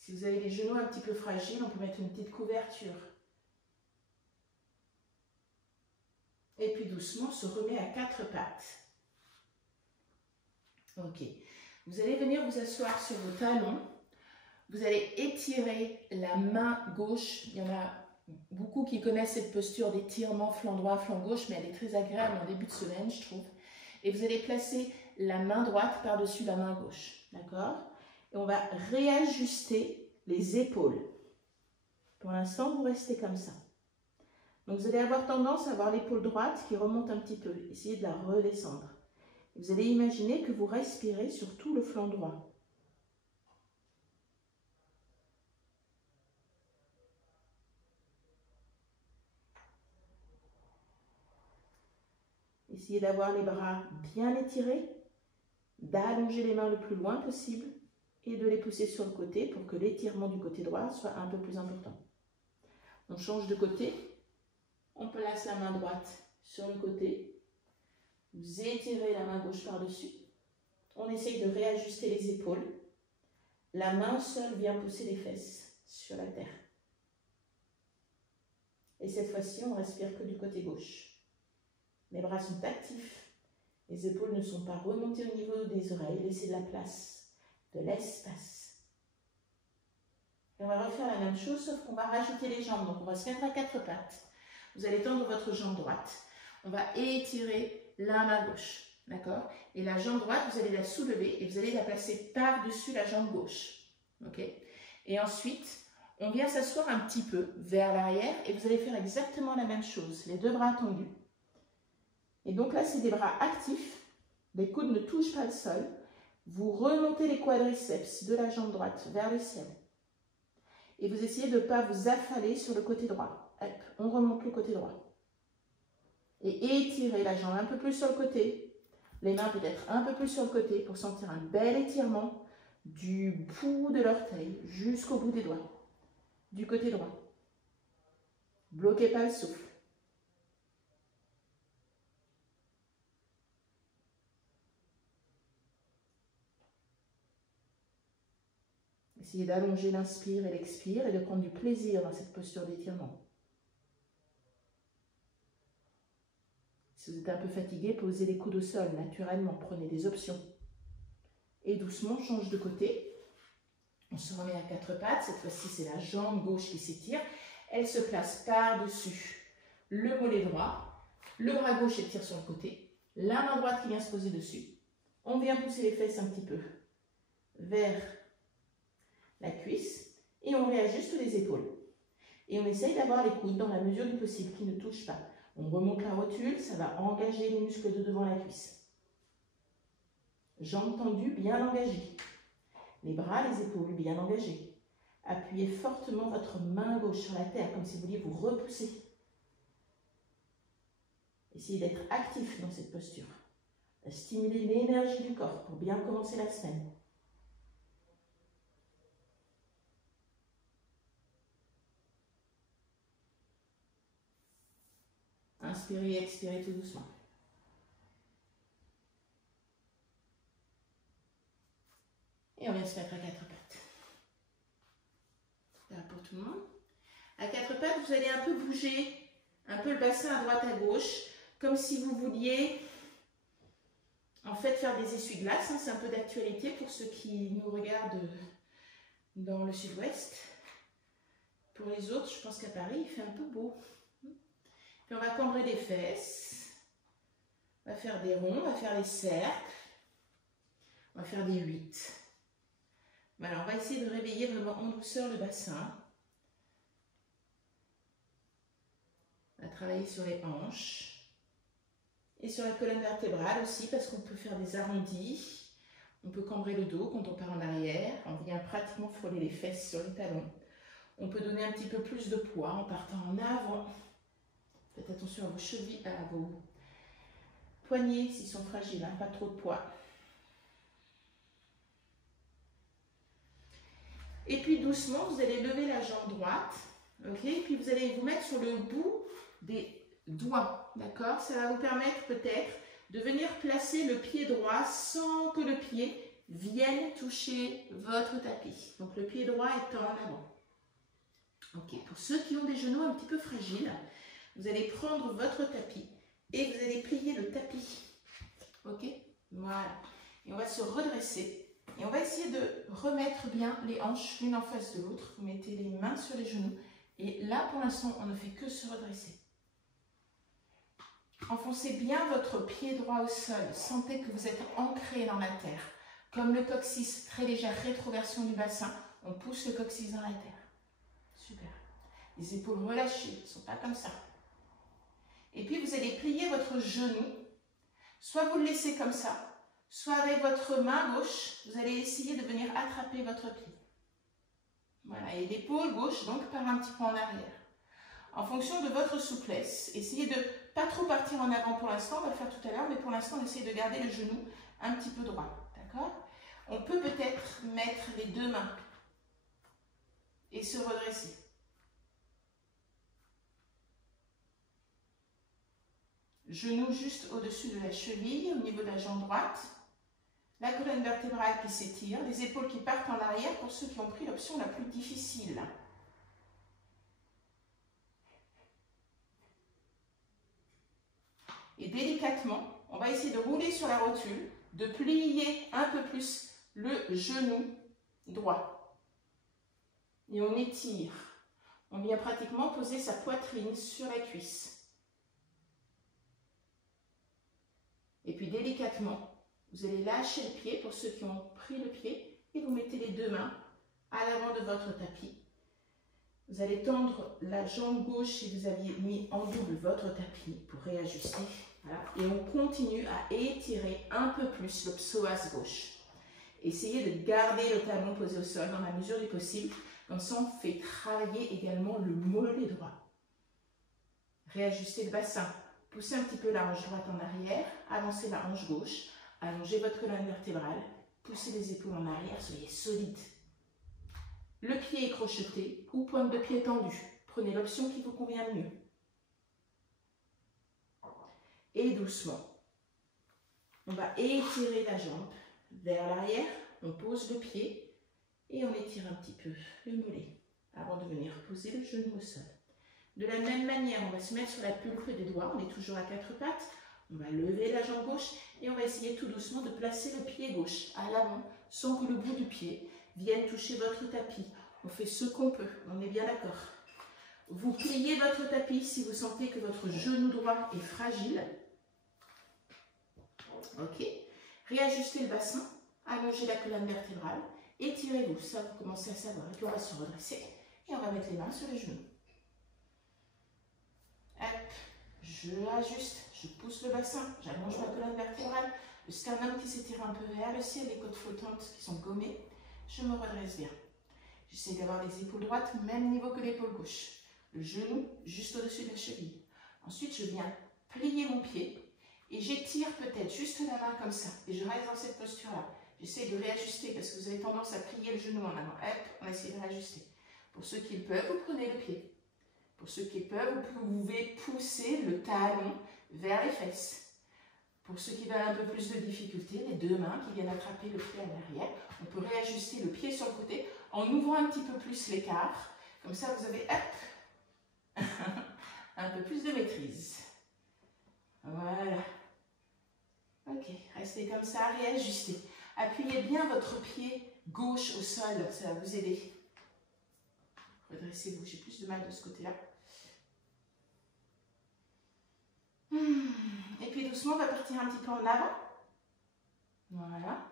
Si vous avez les genoux un petit peu fragiles, on peut mettre une petite couverture. Et puis doucement, on se remet à quatre pattes. Ok. Vous allez venir vous asseoir sur vos talons. Vous allez étirer la main gauche. Il y en a beaucoup qui connaissent cette posture d'étirement flanc droit, flanc gauche, mais elle est très agréable en début de semaine, je trouve. Et vous allez placer la main droite par-dessus la main gauche. D'accord? Et on va réajuster les épaules. Pour l'instant, vous restez comme ça. Donc, vous allez avoir tendance à avoir l'épaule droite qui remonte un petit peu. Essayez de la redescendre. Vous allez imaginer que vous respirez sur tout le flanc droit. Essayez d'avoir les bras bien étirés, d'allonger les mains le plus loin possible et de les pousser sur le côté pour que l'étirement du côté droit soit un peu plus important. On change de côté. On place la main droite sur le côté. Vous étirez la main gauche par-dessus. On essaye de réajuster les épaules. La main seule vient pousser les fesses sur la terre. Et cette fois-ci, on respire que du côté gauche. Les bras sont actifs. Les épaules ne sont pas remontées au niveau des oreilles. Laissez de la place, de l'espace. Et on va refaire la même chose, sauf qu'on va rajouter les jambes. Donc, on va se mettre à quatre pattes. Vous allez tendre votre jambe droite. On va étirer la main gauche. D'accord? Et la jambe droite, vous allez la soulever et vous allez la placer par-dessus la jambe gauche. Ok? Et ensuite, on vient s'asseoir un petit peu vers l'arrière et vous allez faire exactement la même chose. Les deux bras tendus. Et donc là, c'est des bras actifs. Les coudes ne touchent pas le sol. Vous remontez les quadriceps de la jambe droite vers le ciel. Et vous essayez de ne pas vous affaler sur le côté droit. Hop, on remonte le côté droit. Et étirez la jambe un peu plus sur le côté. Les mains peut-être un peu plus sur le côté pour sentir un bel étirement du bout de l'orteil jusqu'au bout des doigts. Du côté droit. Bloquez pas le souffle. Essayez d'allonger l'inspire et l'expire et de prendre du plaisir dans cette posture d'étirement. Si vous êtes un peu fatigué, posez les coudes au sol naturellement, prenez des options. Et doucement, on change de côté. On se remet à quatre pattes. Cette fois-ci, c'est la jambe gauche qui s'étire. Elle se place par-dessus le mollet droit. Le bras gauche étire sur le côté. La main droite qui vient se poser dessus. On vient pousser les fesses un petit peu vers la cuisse. Et on réajuste les épaules. Et on essaye d'avoir les coudes dans la mesure du possible qui ne touchent pas. On remonte la rotule, ça va engager les muscles de devant la cuisse. Jambes tendues, bien engagées. Les bras, les épaules, bien engagés. Appuyez fortement votre main gauche sur la terre, comme si vous vouliez vous repousser. Essayez d'être actif dans cette posture. Stimuler l'énergie du corps pour bien commencer la semaine. Inspirez et expirez tout doucement. Et on vient se mettre à quatre pattes. Là pour tout le monde. À quatre pattes, vous allez un peu bouger un peu le bassin à droite à gauche, comme si vous vouliez en fait faire des essuie-glaces. C'est un peu d'actualité pour ceux qui nous regardent dans le sud-ouest. Pour les autres, je pense qu'à Paris, il fait un peu beau. Puis on va cambrer les fesses. On va faire des ronds, on va faire des cercles. On va faire des 8. Voilà, on va essayer de réveiller vraiment en douceur le bassin. On va travailler sur les hanches et sur la colonne vertébrale aussi, parce qu'on peut faire des arrondis. On peut cambrer le dos quand on part en arrière. On vient pratiquement frôler les fesses sur les talons. On peut donner un petit peu plus de poids en partant en avant. Faites attention à vos chevilles, à vos poignets s'ils sont fragiles, hein, pas trop de poids. Et puis doucement, vous allez lever la jambe droite, ok? Et puis vous allez vous mettre sur le bout des doigts, d'accord? Ça va vous permettre peut-être de venir placer le pied droit sans que le pied vienne toucher votre tapis. Donc le pied droit est en avant. Ok, pour ceux qui ont des genoux un petit peu fragiles, vous allez prendre votre tapis et vous allez plier le tapis. Ok? Voilà. Et on va se redresser. Et on va essayer de remettre bien les hanches l'une en face de l'autre. Vous mettez les mains sur les genoux. Et là, pour l'instant, on ne fait que se redresser. Enfoncez bien votre pied droit au sol. Sentez que vous êtes ancré dans la terre. Comme le coccyx, très légère rétroversion du bassin. On pousse le coccyx dans la terre. Super. Les épaules relâchées, elles ne sont pas comme ça. Et puis, vous allez plier votre genou. Soit vous le laissez comme ça, soit avec votre main gauche, vous allez essayer de venir attraper votre pied. Voilà, et l'épaule gauche, donc, part un petit peu en arrière. En fonction de votre souplesse, essayez de ne pas trop partir en avant pour l'instant, on va le faire tout à l'heure, mais pour l'instant, on essaie de garder le genou un petit peu droit. D'accord? On peut peut-être mettre les deux mains et se redresser. Genou juste au-dessus de la cheville, au niveau de la jambe droite. La colonne vertébrale qui s'étire, les épaules qui partent en arrière pour ceux qui ont pris l'option la plus difficile. Et délicatement, on va essayer de rouler sur la rotule, de plier un peu plus le genou droit. Et on étire. On vient pratiquement poser sa poitrine sur la cuisse. Et puis délicatement, vous allez lâcher le pied pour ceux qui ont pris le pied et vous mettez les deux mains à l'avant de votre tapis. Vous allez tendre la jambe gauche si vous aviez mis en double votre tapis pour réajuster. Voilà. Et on continue à étirer un peu plus le psoas gauche. Essayez de garder le talon posé au sol dans la mesure du possible. Comme ça, on fait travailler également le mollet droit. Réajustez le bassin. Poussez un petit peu la hanche droite en arrière, avancez la hanche gauche, allongez votre colonne vertébrale, poussez les épaules en arrière, soyez solide. Le pied est crocheté ou pointe de pied tendue. Prenez l'option qui vous convient le mieux. Et doucement, on va étirer la jambe vers l'arrière, on pose le pied Et on étire un petit peu le mollet avant de venir poser le genou au sol. De la même manière, on va se mettre sur la pulpe des doigts, on est toujours à quatre pattes. On va lever la jambe gauche et on va essayer tout doucement de placer le pied gauche à l'avant sans que le bout du pied vienne toucher votre tapis. On fait ce qu'on peut, on est bien d'accord. Vous pliez votre tapis si vous sentez que votre genou droit est fragile. Ok. Réajustez le bassin, allongez la colonne vertébrale, étirez-vous, ça vous commencez à savoir. Et puis on va se redresser et on va mettre les mains sur les genoux. Hop, je ajuste, je pousse le bassin, j'allonge ma colonne vertébrale, le sternum qui s'étire un peu vers le ciel, les côtes flottantes qui sont gommées. Je me redresse bien. J'essaie d'avoir les épaules droites, même niveau que l'épaule gauche. Le genou juste au-dessus de la cheville. Ensuite, je viens plier mon pied et j'étire peut-être juste la main comme ça. Et je reste dans cette posture-là. J'essaie de réajuster parce que vous avez tendance à plier le genou en avant. Hop, on essaie de réajuster. Pour ceux qui le peuvent, vous prenez le pied. Pour ceux qui le peuvent, vous pouvez pousser le talon vers les fesses. Pour ceux qui veulent un peu plus de difficulté, les deux mains qui viennent attraper le pied à l'arrière. On peut réajuster le pied sur le côté en ouvrant un petit peu plus l'écart. Comme ça, vous avez hop, un peu plus de maîtrise. Voilà. Ok, restez comme ça, réajustez. Appuyez bien votre pied gauche au sol, ça va vous aider. Redressez-vous, j'ai plus de mal de ce côté-là. Et puis doucement, on va partir un petit peu en avant. Voilà.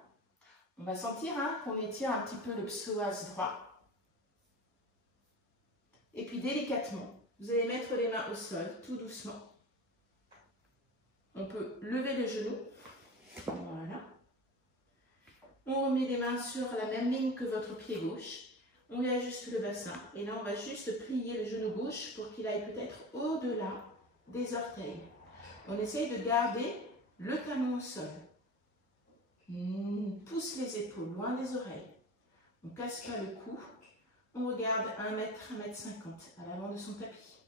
On va sentir qu'on étire un petit peu le psoas droit. Et puis délicatement, vous allez mettre les mains au sol, tout doucement. On peut lever les genoux. Voilà. On remet les mains sur la même ligne que votre pied gauche. On réajuste le bassin. Et là, on va juste plier le genou gauche pour qu'il aille peut-être au-delà des orteils. On essaye de garder le talon au sol. On pousse les épaules loin des oreilles. On ne casse pas le cou. On regarde 1 mètre, 1,50 m à l'avant de son tapis.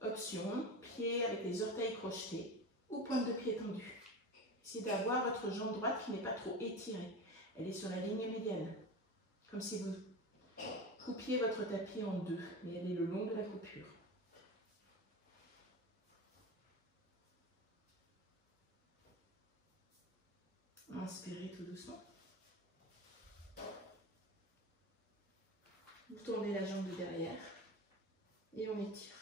Option, pied avec les orteils crochetés ou pointe de pied tendue. Essayez d'avoir votre jambe droite qui n'est pas trop étirée. Elle est sur la ligne médiane. Comme si vous coupiez votre tapis en deux et elle est le long de la coupure. Inspirez tout doucement. Vous tournez la jambe de derrière et on étire.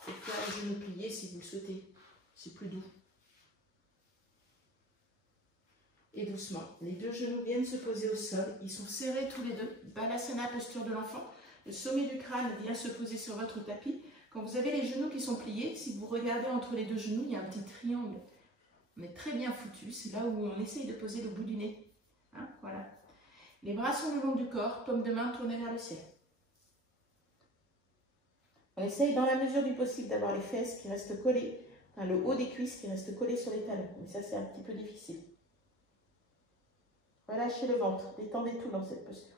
Faites faire le genou plié si vous le souhaitez, c'est plus doux. Et doucement, les deux genoux viennent se poser au sol, ils sont serrés tous les deux. Balasana, posture de l'enfant. Le sommet du crâne vient se poser sur votre tapis. Quand vous avez les genoux qui sont pliés, si vous regardez entre les deux genoux, il y a un petit triangle. Mais très bien foutu, c'est là où on essaye de poser le bout du nez. Voilà. Les bras sont le long du corps, paume de main tournée vers le ciel. On essaye dans la mesure du possible d'avoir les fesses qui restent collées, le haut des cuisses qui reste collé sur les talons. Mais ça, c'est un petit peu difficile. Relâchez le ventre, détendez tout dans cette posture.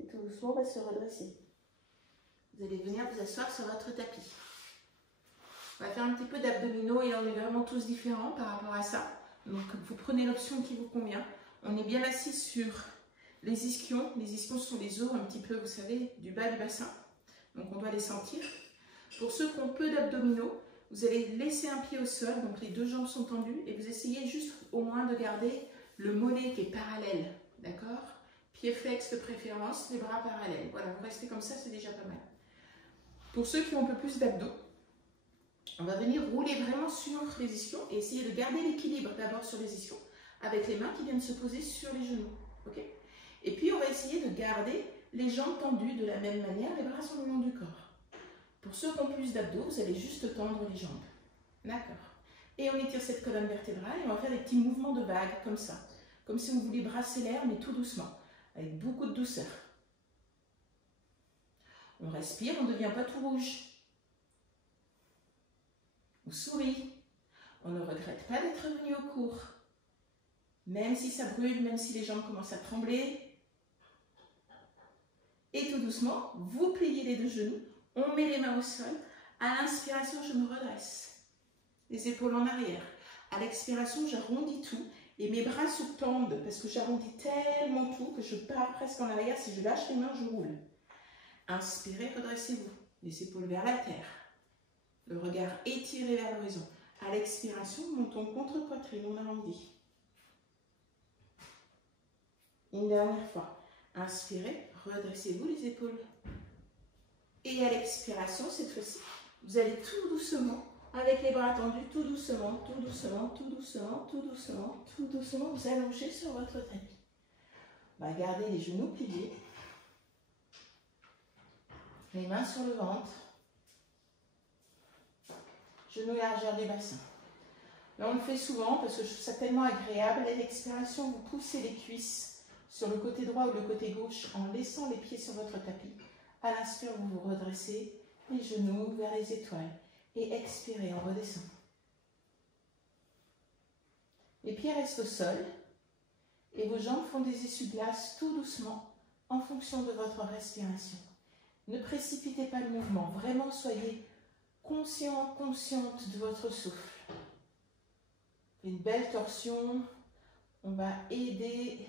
Et tout doucement, on va se redresser. Vous allez venir vous asseoir sur votre tapis. On va faire un petit peu d'abdominaux et on est vraiment tous différents par rapport à ça. Donc vous prenez l'option qui vous convient. On est bien assis sur les ischions. Les ischions sont les os un petit peu, vous savez, du bas du bassin. Donc on doit les sentir. Pour ceux qui ont peu d'abdominaux, vous allez laisser un pied au sol, donc les deux jambes sont tendues et vous essayez juste au moins de garder le mollet qui est parallèle, d'accord? Pied flex de préférence, les bras parallèles. Voilà, vous restez comme ça, c'est déjà pas mal. Pour ceux qui ont un peu plus d'abdos, on va venir rouler vraiment sur les ischions et essayer de garder l'équilibre d'abord sur les ischions avec les mains qui viennent se poser sur les genoux. Okay, et puis on va essayer de garder les jambes tendues de la même manière, les bras sont le long du corps. Pour ceux qui ont plus d'abdos, vous allez juste tendre les jambes. D'accord. Et on étire cette colonne vertébrale et on va faire des petits mouvements de vagues comme ça. Comme si on voulait brasser l'air, mais tout doucement, avec beaucoup de douceur. On respire, on ne devient pas tout rouge. On sourit. On ne regrette pas d'être venu au cours. Même si ça brûle, même si les jambes commencent à trembler. Et tout doucement, vous pliez les deux genoux. On met les mains au sol. À l'inspiration, je me redresse. Les épaules en arrière. À l'expiration, j'arrondis tout. Et mes bras se tendent parce que j'arrondis tellement tout que je pars presque en arrière. Si je lâche les mains, je roule. Inspirez, redressez-vous. Les épaules vers la terre. Le regard étiré vers l'horizon. À l'expiration, montons contre poitrine, on arrondit. Une dernière fois. Inspirez, redressez-vous les épaules. Et à l'expiration, cette fois-ci, vous allez tout doucement, avec les bras tendus, tout doucement, tout doucement, tout doucement, tout doucement, tout doucement, vous allongez sur votre tapis. On va garder les genoux pliés. Les mains sur le ventre. Genoux largeur du bassin. Là, on le fait souvent parce que je trouve ça tellement agréable. À l'expiration, vous poussez les cuisses sur le côté droit ou le côté gauche en laissant les pieds sur votre tapis. À l'inspire, vous vous redressez les genoux vers les étoiles. Et expirez, on redescend. Les pieds restent au sol et vos jambes font des essuie-glaces tout doucement en fonction de votre respiration. Ne précipitez pas le mouvement, vraiment soyez conscient, consciente de votre souffle. Une belle torsion, on va aider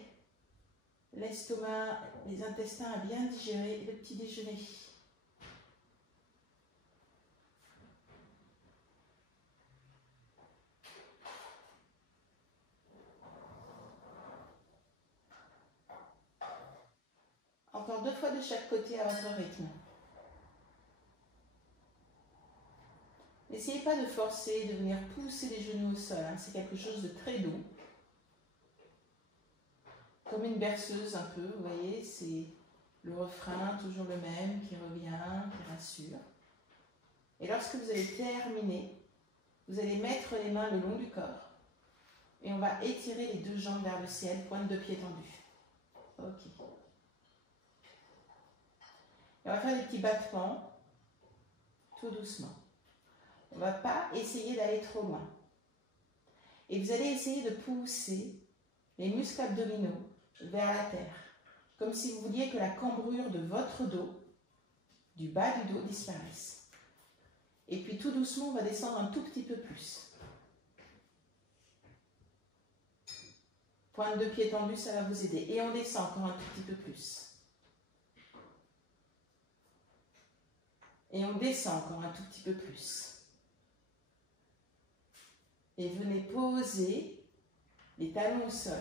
l'estomac, les intestins à bien digérer le petit déjeuner. Encore 2 fois de chaque côté à votre rythme. N'essayez pas de forcer, de venir pousser les genoux au sol. Hein. C'est quelque chose de très doux. Comme une berceuse un peu, vous voyez, c'est le refrain, toujours le même, qui revient, qui rassure. Et lorsque vous avez terminé, vous allez mettre les mains le long du corps. Et on va étirer les 2 jambes vers le ciel, pointe de pied tendue. Ok. Et on va faire des petits battements, tout doucement. On ne va pas essayer d'aller trop loin. Et vous allez essayer de pousser les muscles abdominaux vers la terre, comme si vous vouliez que la cambrure de votre dos, du bas du dos, disparaisse. Et puis tout doucement, on va descendre un tout petit peu plus. Pointe de pied tendue, ça va vous aider. Et on descend encore un tout petit peu plus. Et on descend encore un tout petit peu plus. Et venez poser les talons au sol.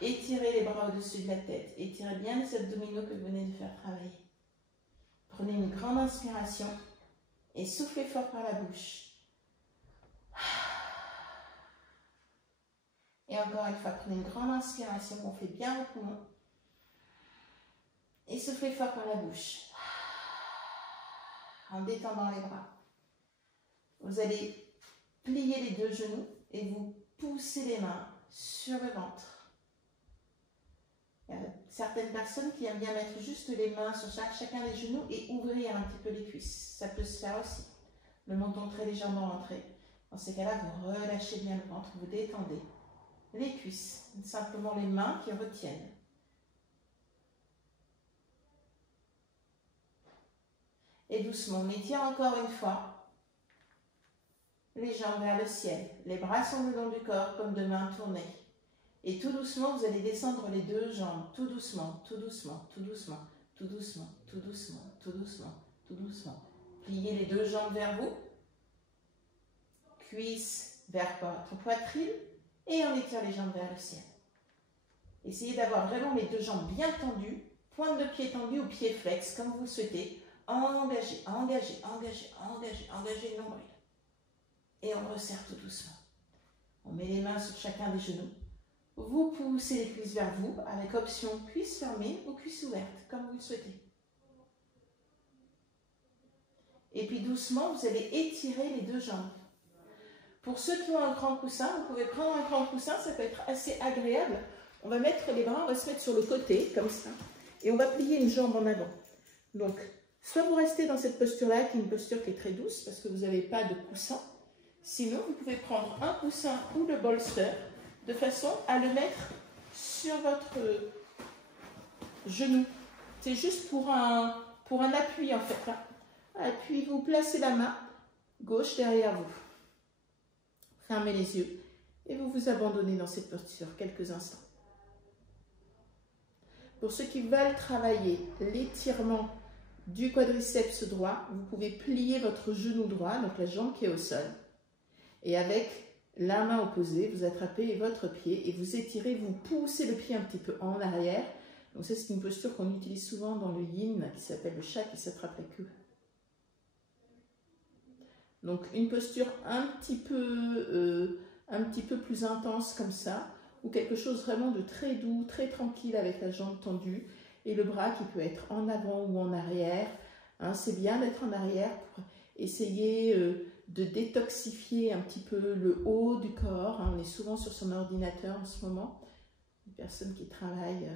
Étirez les bras au-dessus de la tête. Étirez bien les abdominaux que vous venez de faire travailler. Prenez une grande inspiration et soufflez fort par la bouche. Et encore une fois, prenez une grande inspiration, gonflez bien vos poumons. Et soufflez fort par la bouche. En détendant les bras. Vous allez plier les 2 genoux et vous poussez les mains sur le ventre. Il y a certaines personnes qui aiment bien mettre juste les mains sur chacun des genoux et ouvrir un petit peu les cuisses. Ça peut se faire aussi. Le menton très légèrement rentré. Dans ces cas-là, vous relâchez bien le ventre, vous détendez les cuisses. Simplement les mains qui retiennent. Et doucement, on étire encore une fois les jambes vers le ciel. Les bras sont le long du corps comme 2 mains tournées. Et tout doucement, vous allez descendre les 2 jambes. Tout doucement, tout doucement, tout doucement, tout doucement, tout doucement, tout doucement, tout doucement. Pliez les 2 jambes vers vous. Cuisses vers votre poitrine. Et on étire les jambes vers le ciel. Essayez d'avoir vraiment les 2 jambes bien tendues. Pointe de pied tendue ou pied flex, comme vous le souhaitez. Engagez, engagez, engagez, engagez, engagez le nombril. Et on resserre tout doucement. On met les mains sur chacun des genoux. Vous poussez les cuisses vers vous avec option cuisses fermées ou cuisses ouvertes, comme vous le souhaitez. Et puis doucement, vous allez étirer les 2 jambes. Pour ceux qui ont un grand coussin, vous pouvez prendre un grand coussin, ça peut être assez agréable. On va mettre les bras, on va se mettre sur le côté, comme ça. Et on va plier une jambe en avant. Donc, soit vous restez dans cette posture-là, qui est une posture qui est très douce, parce que vous n'avez pas de coussin. Sinon, vous pouvez prendre un coussin ou le bolster de façon à le mettre sur votre genou. C'est juste pour un appui en fait. Hein. Et puis vous placez la main gauche derrière vous. Fermez les yeux et vous vous abandonnez dans cette posture quelques instants. Pour ceux qui veulent travailler l'étirement du quadriceps droit, vous pouvez plier votre genou droit, donc la jambe qui est au sol. Et avec la main opposée, vous attrapez votre pied et vous étirez, vous poussez le pied un petit peu en arrière. Donc ça, c'est une posture qu'on utilise souvent dans le yin, qui s'appelle le chat qui s'attrape la queue. Donc une posture un petit peu plus intense comme ça, ou quelque chose vraiment de très doux, très tranquille avec la jambe tendue et le bras qui peut être en avant ou en arrière. Hein, c'est bien d'être en arrière pour essayer de détoxifier un petit peu le haut du corps. Hein, on est souvent sur son ordinateur en ce moment. Les personnes qui travaillent...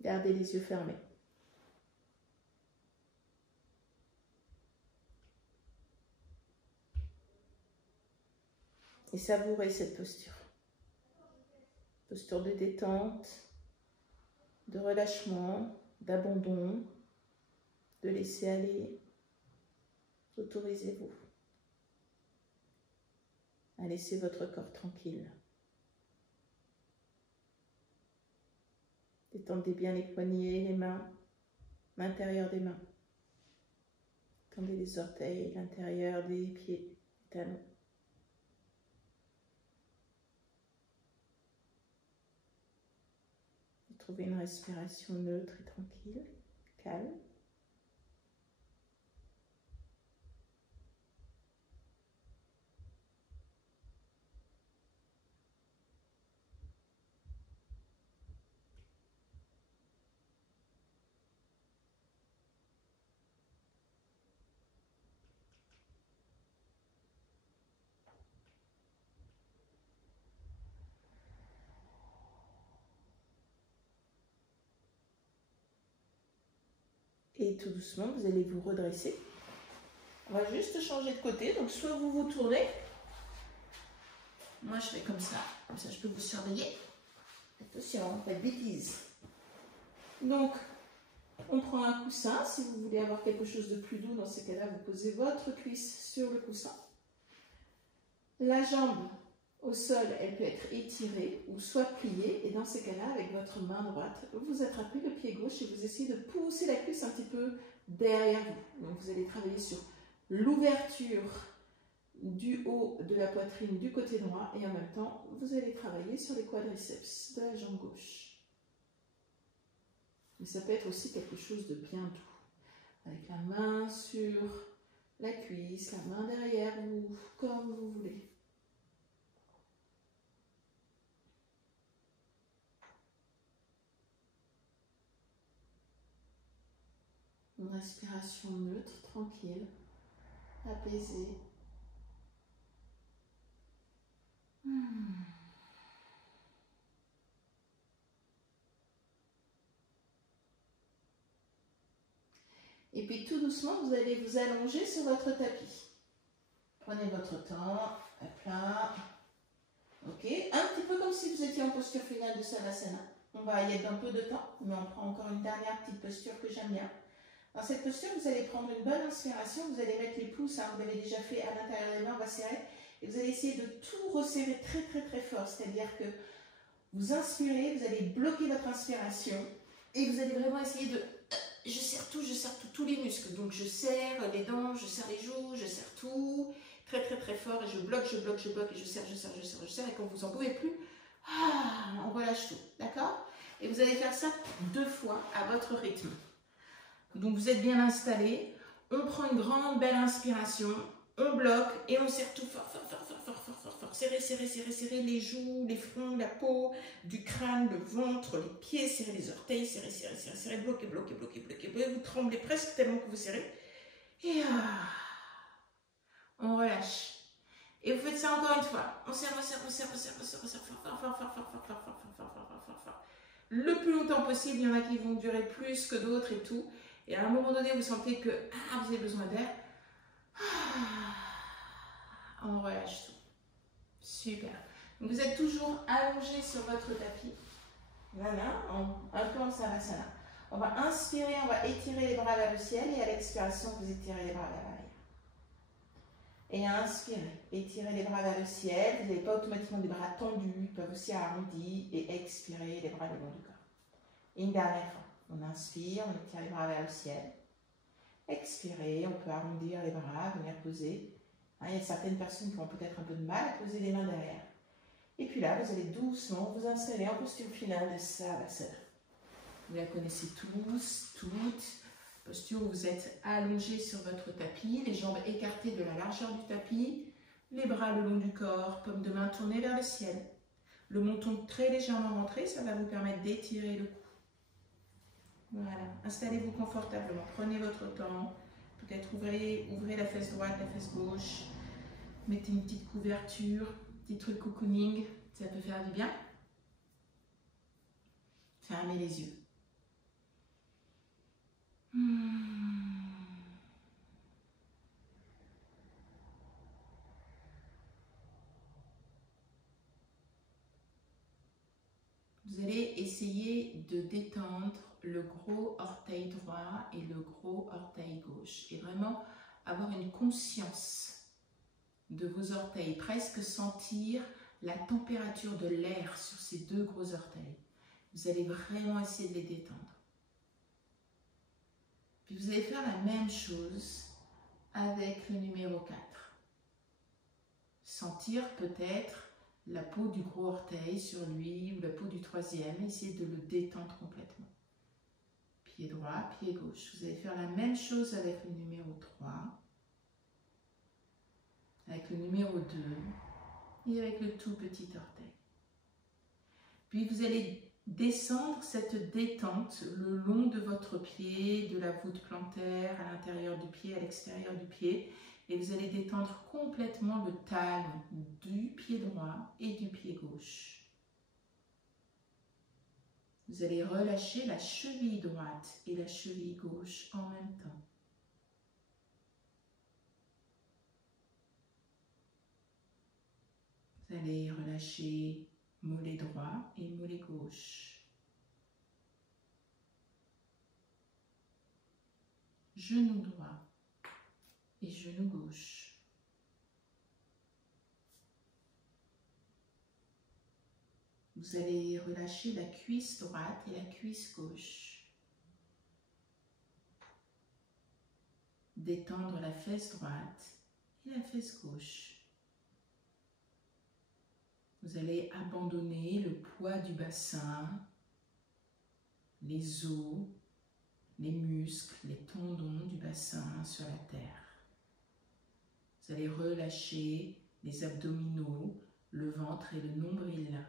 Gardez les yeux fermés. Et savourez cette posture. Posture de détente, de relâchement, d'abandon, de laisser aller. Autorisez-vous à laisser votre corps tranquille. Détendez bien les poignets, les mains, l'intérieur des mains. Tendez les orteils, l'intérieur des pieds, les talons. Trouvez une respiration neutre et tranquille, calme. Et tout doucement, vous allez vous redresser. On va juste changer de côté. Donc, soit vous vous tournez. Moi, je fais comme ça je peux vous surveiller. Attention, pas de bêtises. Donc, on prend un coussin. Si vous voulez avoir quelque chose de plus doux, dans ces cas-là, vous posez votre cuisse sur le coussin. La jambe au sol, elle peut être étirée ou soit pliée. Et dans ces cas-là, avec votre main droite, vous attrapez le pied gauche et vous essayez de pousser la cuisse un petit peu derrière vous. Donc, vous allez travailler sur l'ouverture du haut de la poitrine du côté droit et en même temps, vous allez travailler sur les quadriceps de la jambe gauche. Mais ça peut être aussi quelque chose de bien doux. Avec la main sur la cuisse, la main derrière vous, comme vous voulez. Une respiration neutre, tranquille, apaisée. Et puis tout doucement, vous allez vous allonger sur votre tapis. Prenez votre temps, à plat. Ok, un petit peu comme si vous étiez en posture finale de Savasana. On va y être un peu de temps, mais on prend encore une dernière petite posture que j'aime bien. Dans cette posture, vous allez prendre une bonne inspiration, vous allez mettre les pouces, hein, vous l'avez déjà fait à l'intérieur des mains, on va serrer. Et vous allez essayer de tout resserrer très très très fort, c'est-à-dire que vous inspirez, vous allez bloquer votre inspiration et vous allez vraiment essayer de... Je serre tout, tous les muscles. Donc je serre les dents, je serre les joues, je serre tout très très très fort et je bloque et je serre. Et quand vous n'en pouvez plus, on relâche tout, d'accord? Et vous allez faire ça 2 fois à votre rythme. Donc vous êtes bien installé, on prend une grande belle inspiration, on bloque et on serre tout fort. Serrez les joues, les fronts, la peau, du crâne, le ventre, les pieds, serrez les orteils, serrez, bloquez. Vous tremblez presque tellement que vous serrez. Et on relâche. Et vous faites ça encore une fois. On serre, on serre, on serre, on serre, on serre, on serre, fort, fort, fort, fort, fort, fort, fort, fort, fort, fort, fort, fort, fort. Le plus longtemps possible, il y en a qui vont durer plus que d'autres et tout. Et à un moment donné, vous sentez que vous avez besoin d'air. On relâche tout. Super. Donc vous êtes toujours allongé sur votre tapis. Voilà, un peu en savasana. On va inspirer, on va étirer les bras vers le ciel et à l'expiration, vous étirez les bras vers l'arrière. Et inspirez, étirez les bras vers le ciel. Vous n'avez pas automatiquement des bras tendus, ils peuvent aussi arrondis. Et expirez les bras le long du corps. Et une dernière fois. On inspire, on étire les bras vers le ciel. Expirez, on peut arrondir les bras, venir poser. Il y a certaines personnes qui ont peut-être un peu de mal à poser les mains derrière. Et puis là, vous allez doucement vous installer en posture finale de Savasana. Vous la connaissez tous, toutes. Posture où vous êtes allongé sur votre tapis, les jambes écartées de la largeur du tapis, les bras le long du corps, paume de main tournée vers le ciel. Le menton très légèrement rentré, ça va vous permettre d'étirer le cou. Voilà, installez-vous confortablement, prenez votre temps. Peut-être ouvrez la fesse droite, la fesse gauche. Mettez une petite couverture, petit truc cocooning, ça peut faire du bien. Fermez les yeux. Vous allez essayer de détendre le gros orteil droit et le gros orteil gauche. Et vraiment avoir une conscience de vos orteils, presque sentir la température de l'air sur ces deux gros orteils. Vous allez vraiment essayer de les détendre. Puis vous allez faire la même chose avec le numéro 4. Sentir peut-être la peau du gros orteil sur lui ou la peau du troisième, essayez de le détendre complètement. Pied droit, pied gauche. Vous allez faire la même chose avec le numéro 3, avec le numéro 2 et avec le tout petit orteil. Puis vous allez descendre cette détente le long de votre pied, de la voûte plantaire, à l'intérieur du pied, à l'extérieur du pied. Et vous allez détendre complètement le talon du pied droit et du pied gauche. Vous allez relâcher la cheville droite et la cheville gauche en même temps. Vous allez relâcher mollet droit et mollet gauche. Genou droit et genou gauche. Vous allez relâcher la cuisse droite et la cuisse gauche. Détendre la fesse droite et la fesse gauche. Vous allez abandonner le poids du bassin, les os, les muscles, les tendons du bassin sur la terre. Vous allez relâcher les abdominaux, le ventre et le nombril.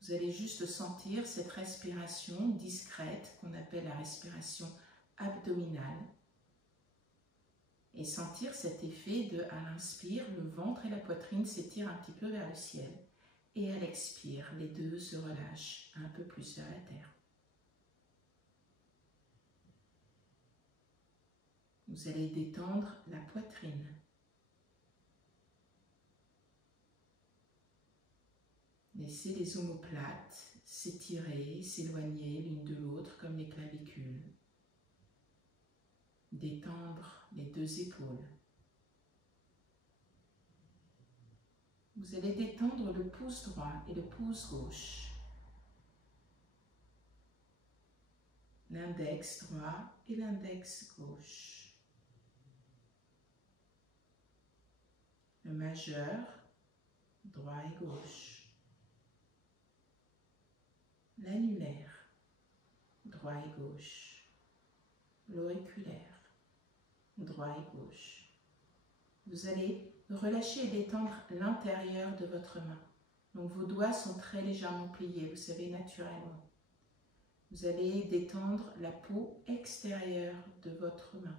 Vous allez juste sentir cette respiration discrète qu'on appelle la respiration abdominale et sentir cet effet de, à l'inspire, le ventre et la poitrine s'étirent un petit peu vers le ciel et à l'expire, les deux se relâchent un peu plus vers la terre. Vous allez détendre la poitrine. Laissez les omoplates s'étirer, s'éloigner l'une de l'autre comme les clavicules. Détendre les deux épaules. Vous allez détendre le pouce droit et le pouce gauche. L'index droit et l'index gauche. Le majeur, droit et gauche. L'annulaire, droit et gauche. L'auriculaire, droit et gauche. Vous allez relâcher et détendre l'intérieur de votre main. Donc vos doigts sont très légèrement pliés, vous savez, naturellement. Vous allez détendre la peau extérieure de votre main.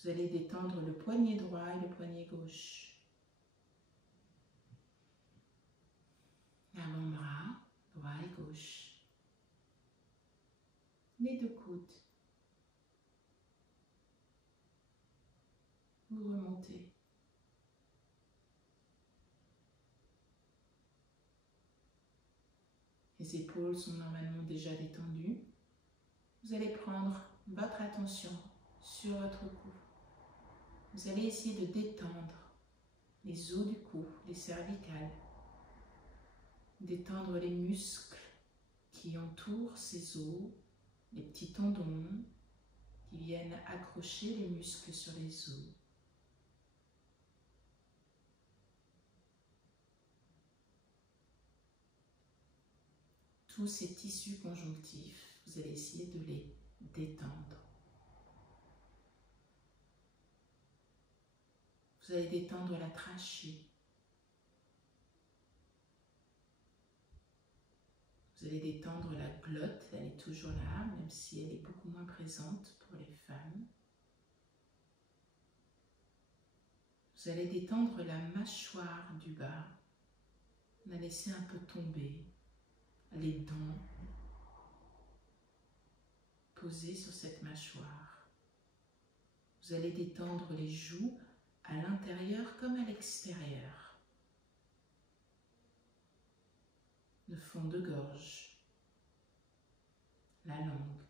Vous allez détendre le poignet droit et le poignet gauche. L'avant-bras, droit et gauche. Les deux coudes. Vous remontez. Les épaules sont normalement déjà détendues. Vous allez prendre votre attention sur votre cou. Vous allez essayer de détendre les os du cou, les cervicales. Détendre les muscles qui entourent ces os, les petits tendons qui viennent accrocher les muscles sur les os. Tous ces tissus conjonctifs, vous allez essayer de les détendre. Vous allez détendre la trachée. Vous allez détendre la glotte, elle est toujours là, même si elle est beaucoup moins présente pour les femmes. Vous allez détendre la mâchoire du bas. On a laissé un peu tomber les dents posées sur cette mâchoire. Vous allez détendre les joues à l'intérieur comme à l'extérieur. Le fond de gorge, la langue,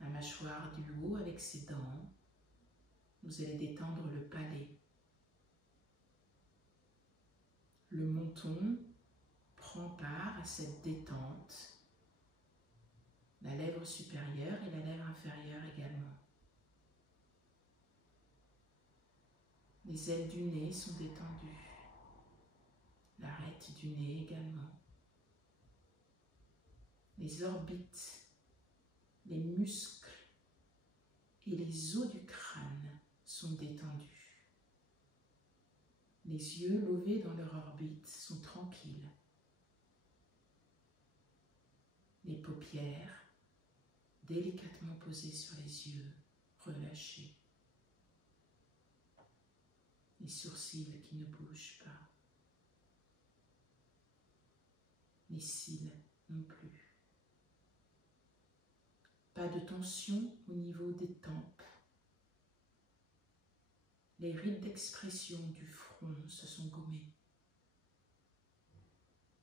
la mâchoire du haut avec ses dents. Vous allez détendre le palais. Le menton prend part à cette détente. La lèvre supérieure et la lèvre inférieure également. Les ailes du nez sont détendues. L'arête du nez également. Les orbites, les muscles et les os du crâne sont détendus. Les yeux levés dans leur orbite sont tranquilles. Les paupières délicatement posées sur les yeux, relâchés. Les sourcils qui ne bougent pas. Les cils non plus. Pas de tension au niveau des tempes. Les rides d'expression du front se sont gommées.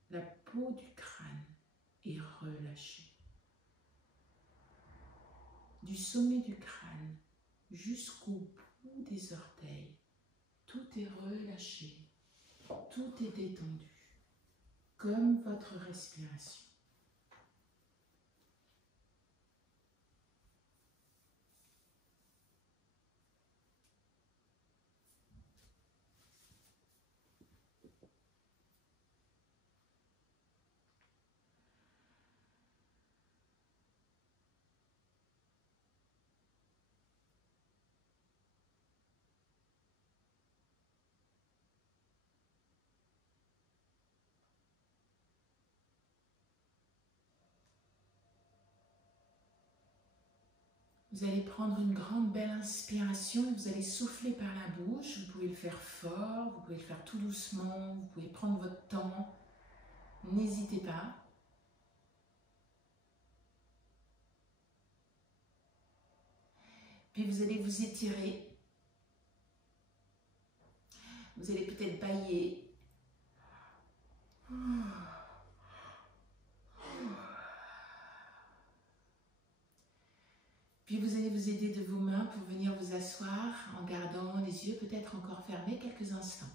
La peau du crâne est relâchée. Du sommet du crâne jusqu'au bout des orteils, tout est relâché, tout est détendu, comme votre respiration. Vous allez prendre une grande belle inspiration et vous allez souffler par la bouche. Vous pouvez le faire fort, vous pouvez le faire tout doucement, vous pouvez prendre votre temps. N'hésitez pas. Puis vous allez vous étirer. Vous allez peut-être bâiller. Puis vous allez vous aider de vos mains pour venir vous asseoir en gardant les yeux peut-être encore fermés quelques instants.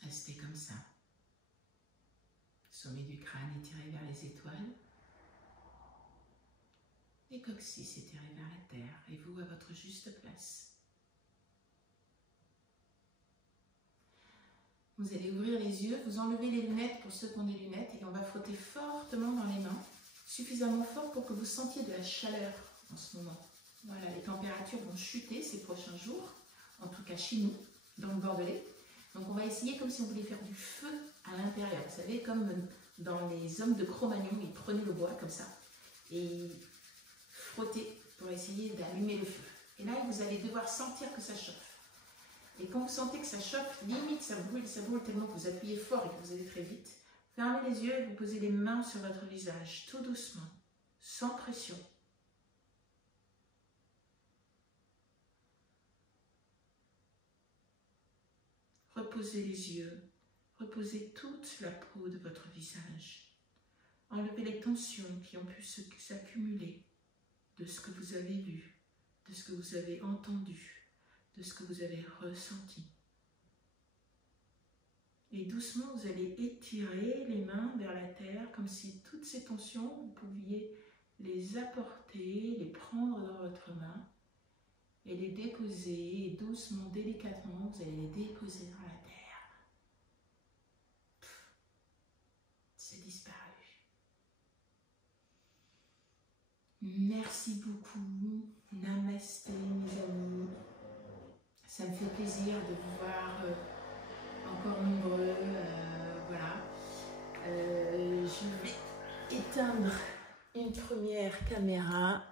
Restez comme ça. Sommet du crâne étiré vers les étoiles. Les coccyx étirés vers la terre et vous à votre juste place. Vous allez ouvrir les yeux, vous enlevez les lunettes pour ceux qui ont des lunettes et on va frotter fortement dans les mains, suffisamment fort pour que vous sentiez de la chaleur en ce moment. Voilà, les températures vont chuter ces prochains jours, en tout cas chez nous, dans le Bordelais. Donc on va essayer comme si on voulait faire du feu à l'intérieur. Vous savez, comme dans les hommes de Cro-Magnon, ils prenaient le bois comme ça et ils frottaient pour essayer d'allumer le feu. Et là, vous allez devoir sentir que ça chauffe. Et quand vous sentez que ça chauffe, limite ça brûle tellement que vous appuyez fort et que vous allez très vite. Fermez les yeux et vous posez les mains sur votre visage, tout doucement, sans pression. Reposez les yeux, reposez toute la peau de votre visage. Enlevez les tensions qui ont pu s'accumuler de ce que vous avez vu, de ce que vous avez entendu, de ce que vous avez ressenti. Et doucement, vous allez étirer les mains vers la terre, comme si toutes ces tensions, vous pouviez les apporter, les prendre dans votre main et les déposer, et doucement, délicatement, vous allez les déposer dans la terre. C'est disparu. Merci beaucoup. Namasté, mes amis. Ça me fait plaisir de vous voir encore nombreux. Voilà. Je vais éteindre une première caméra.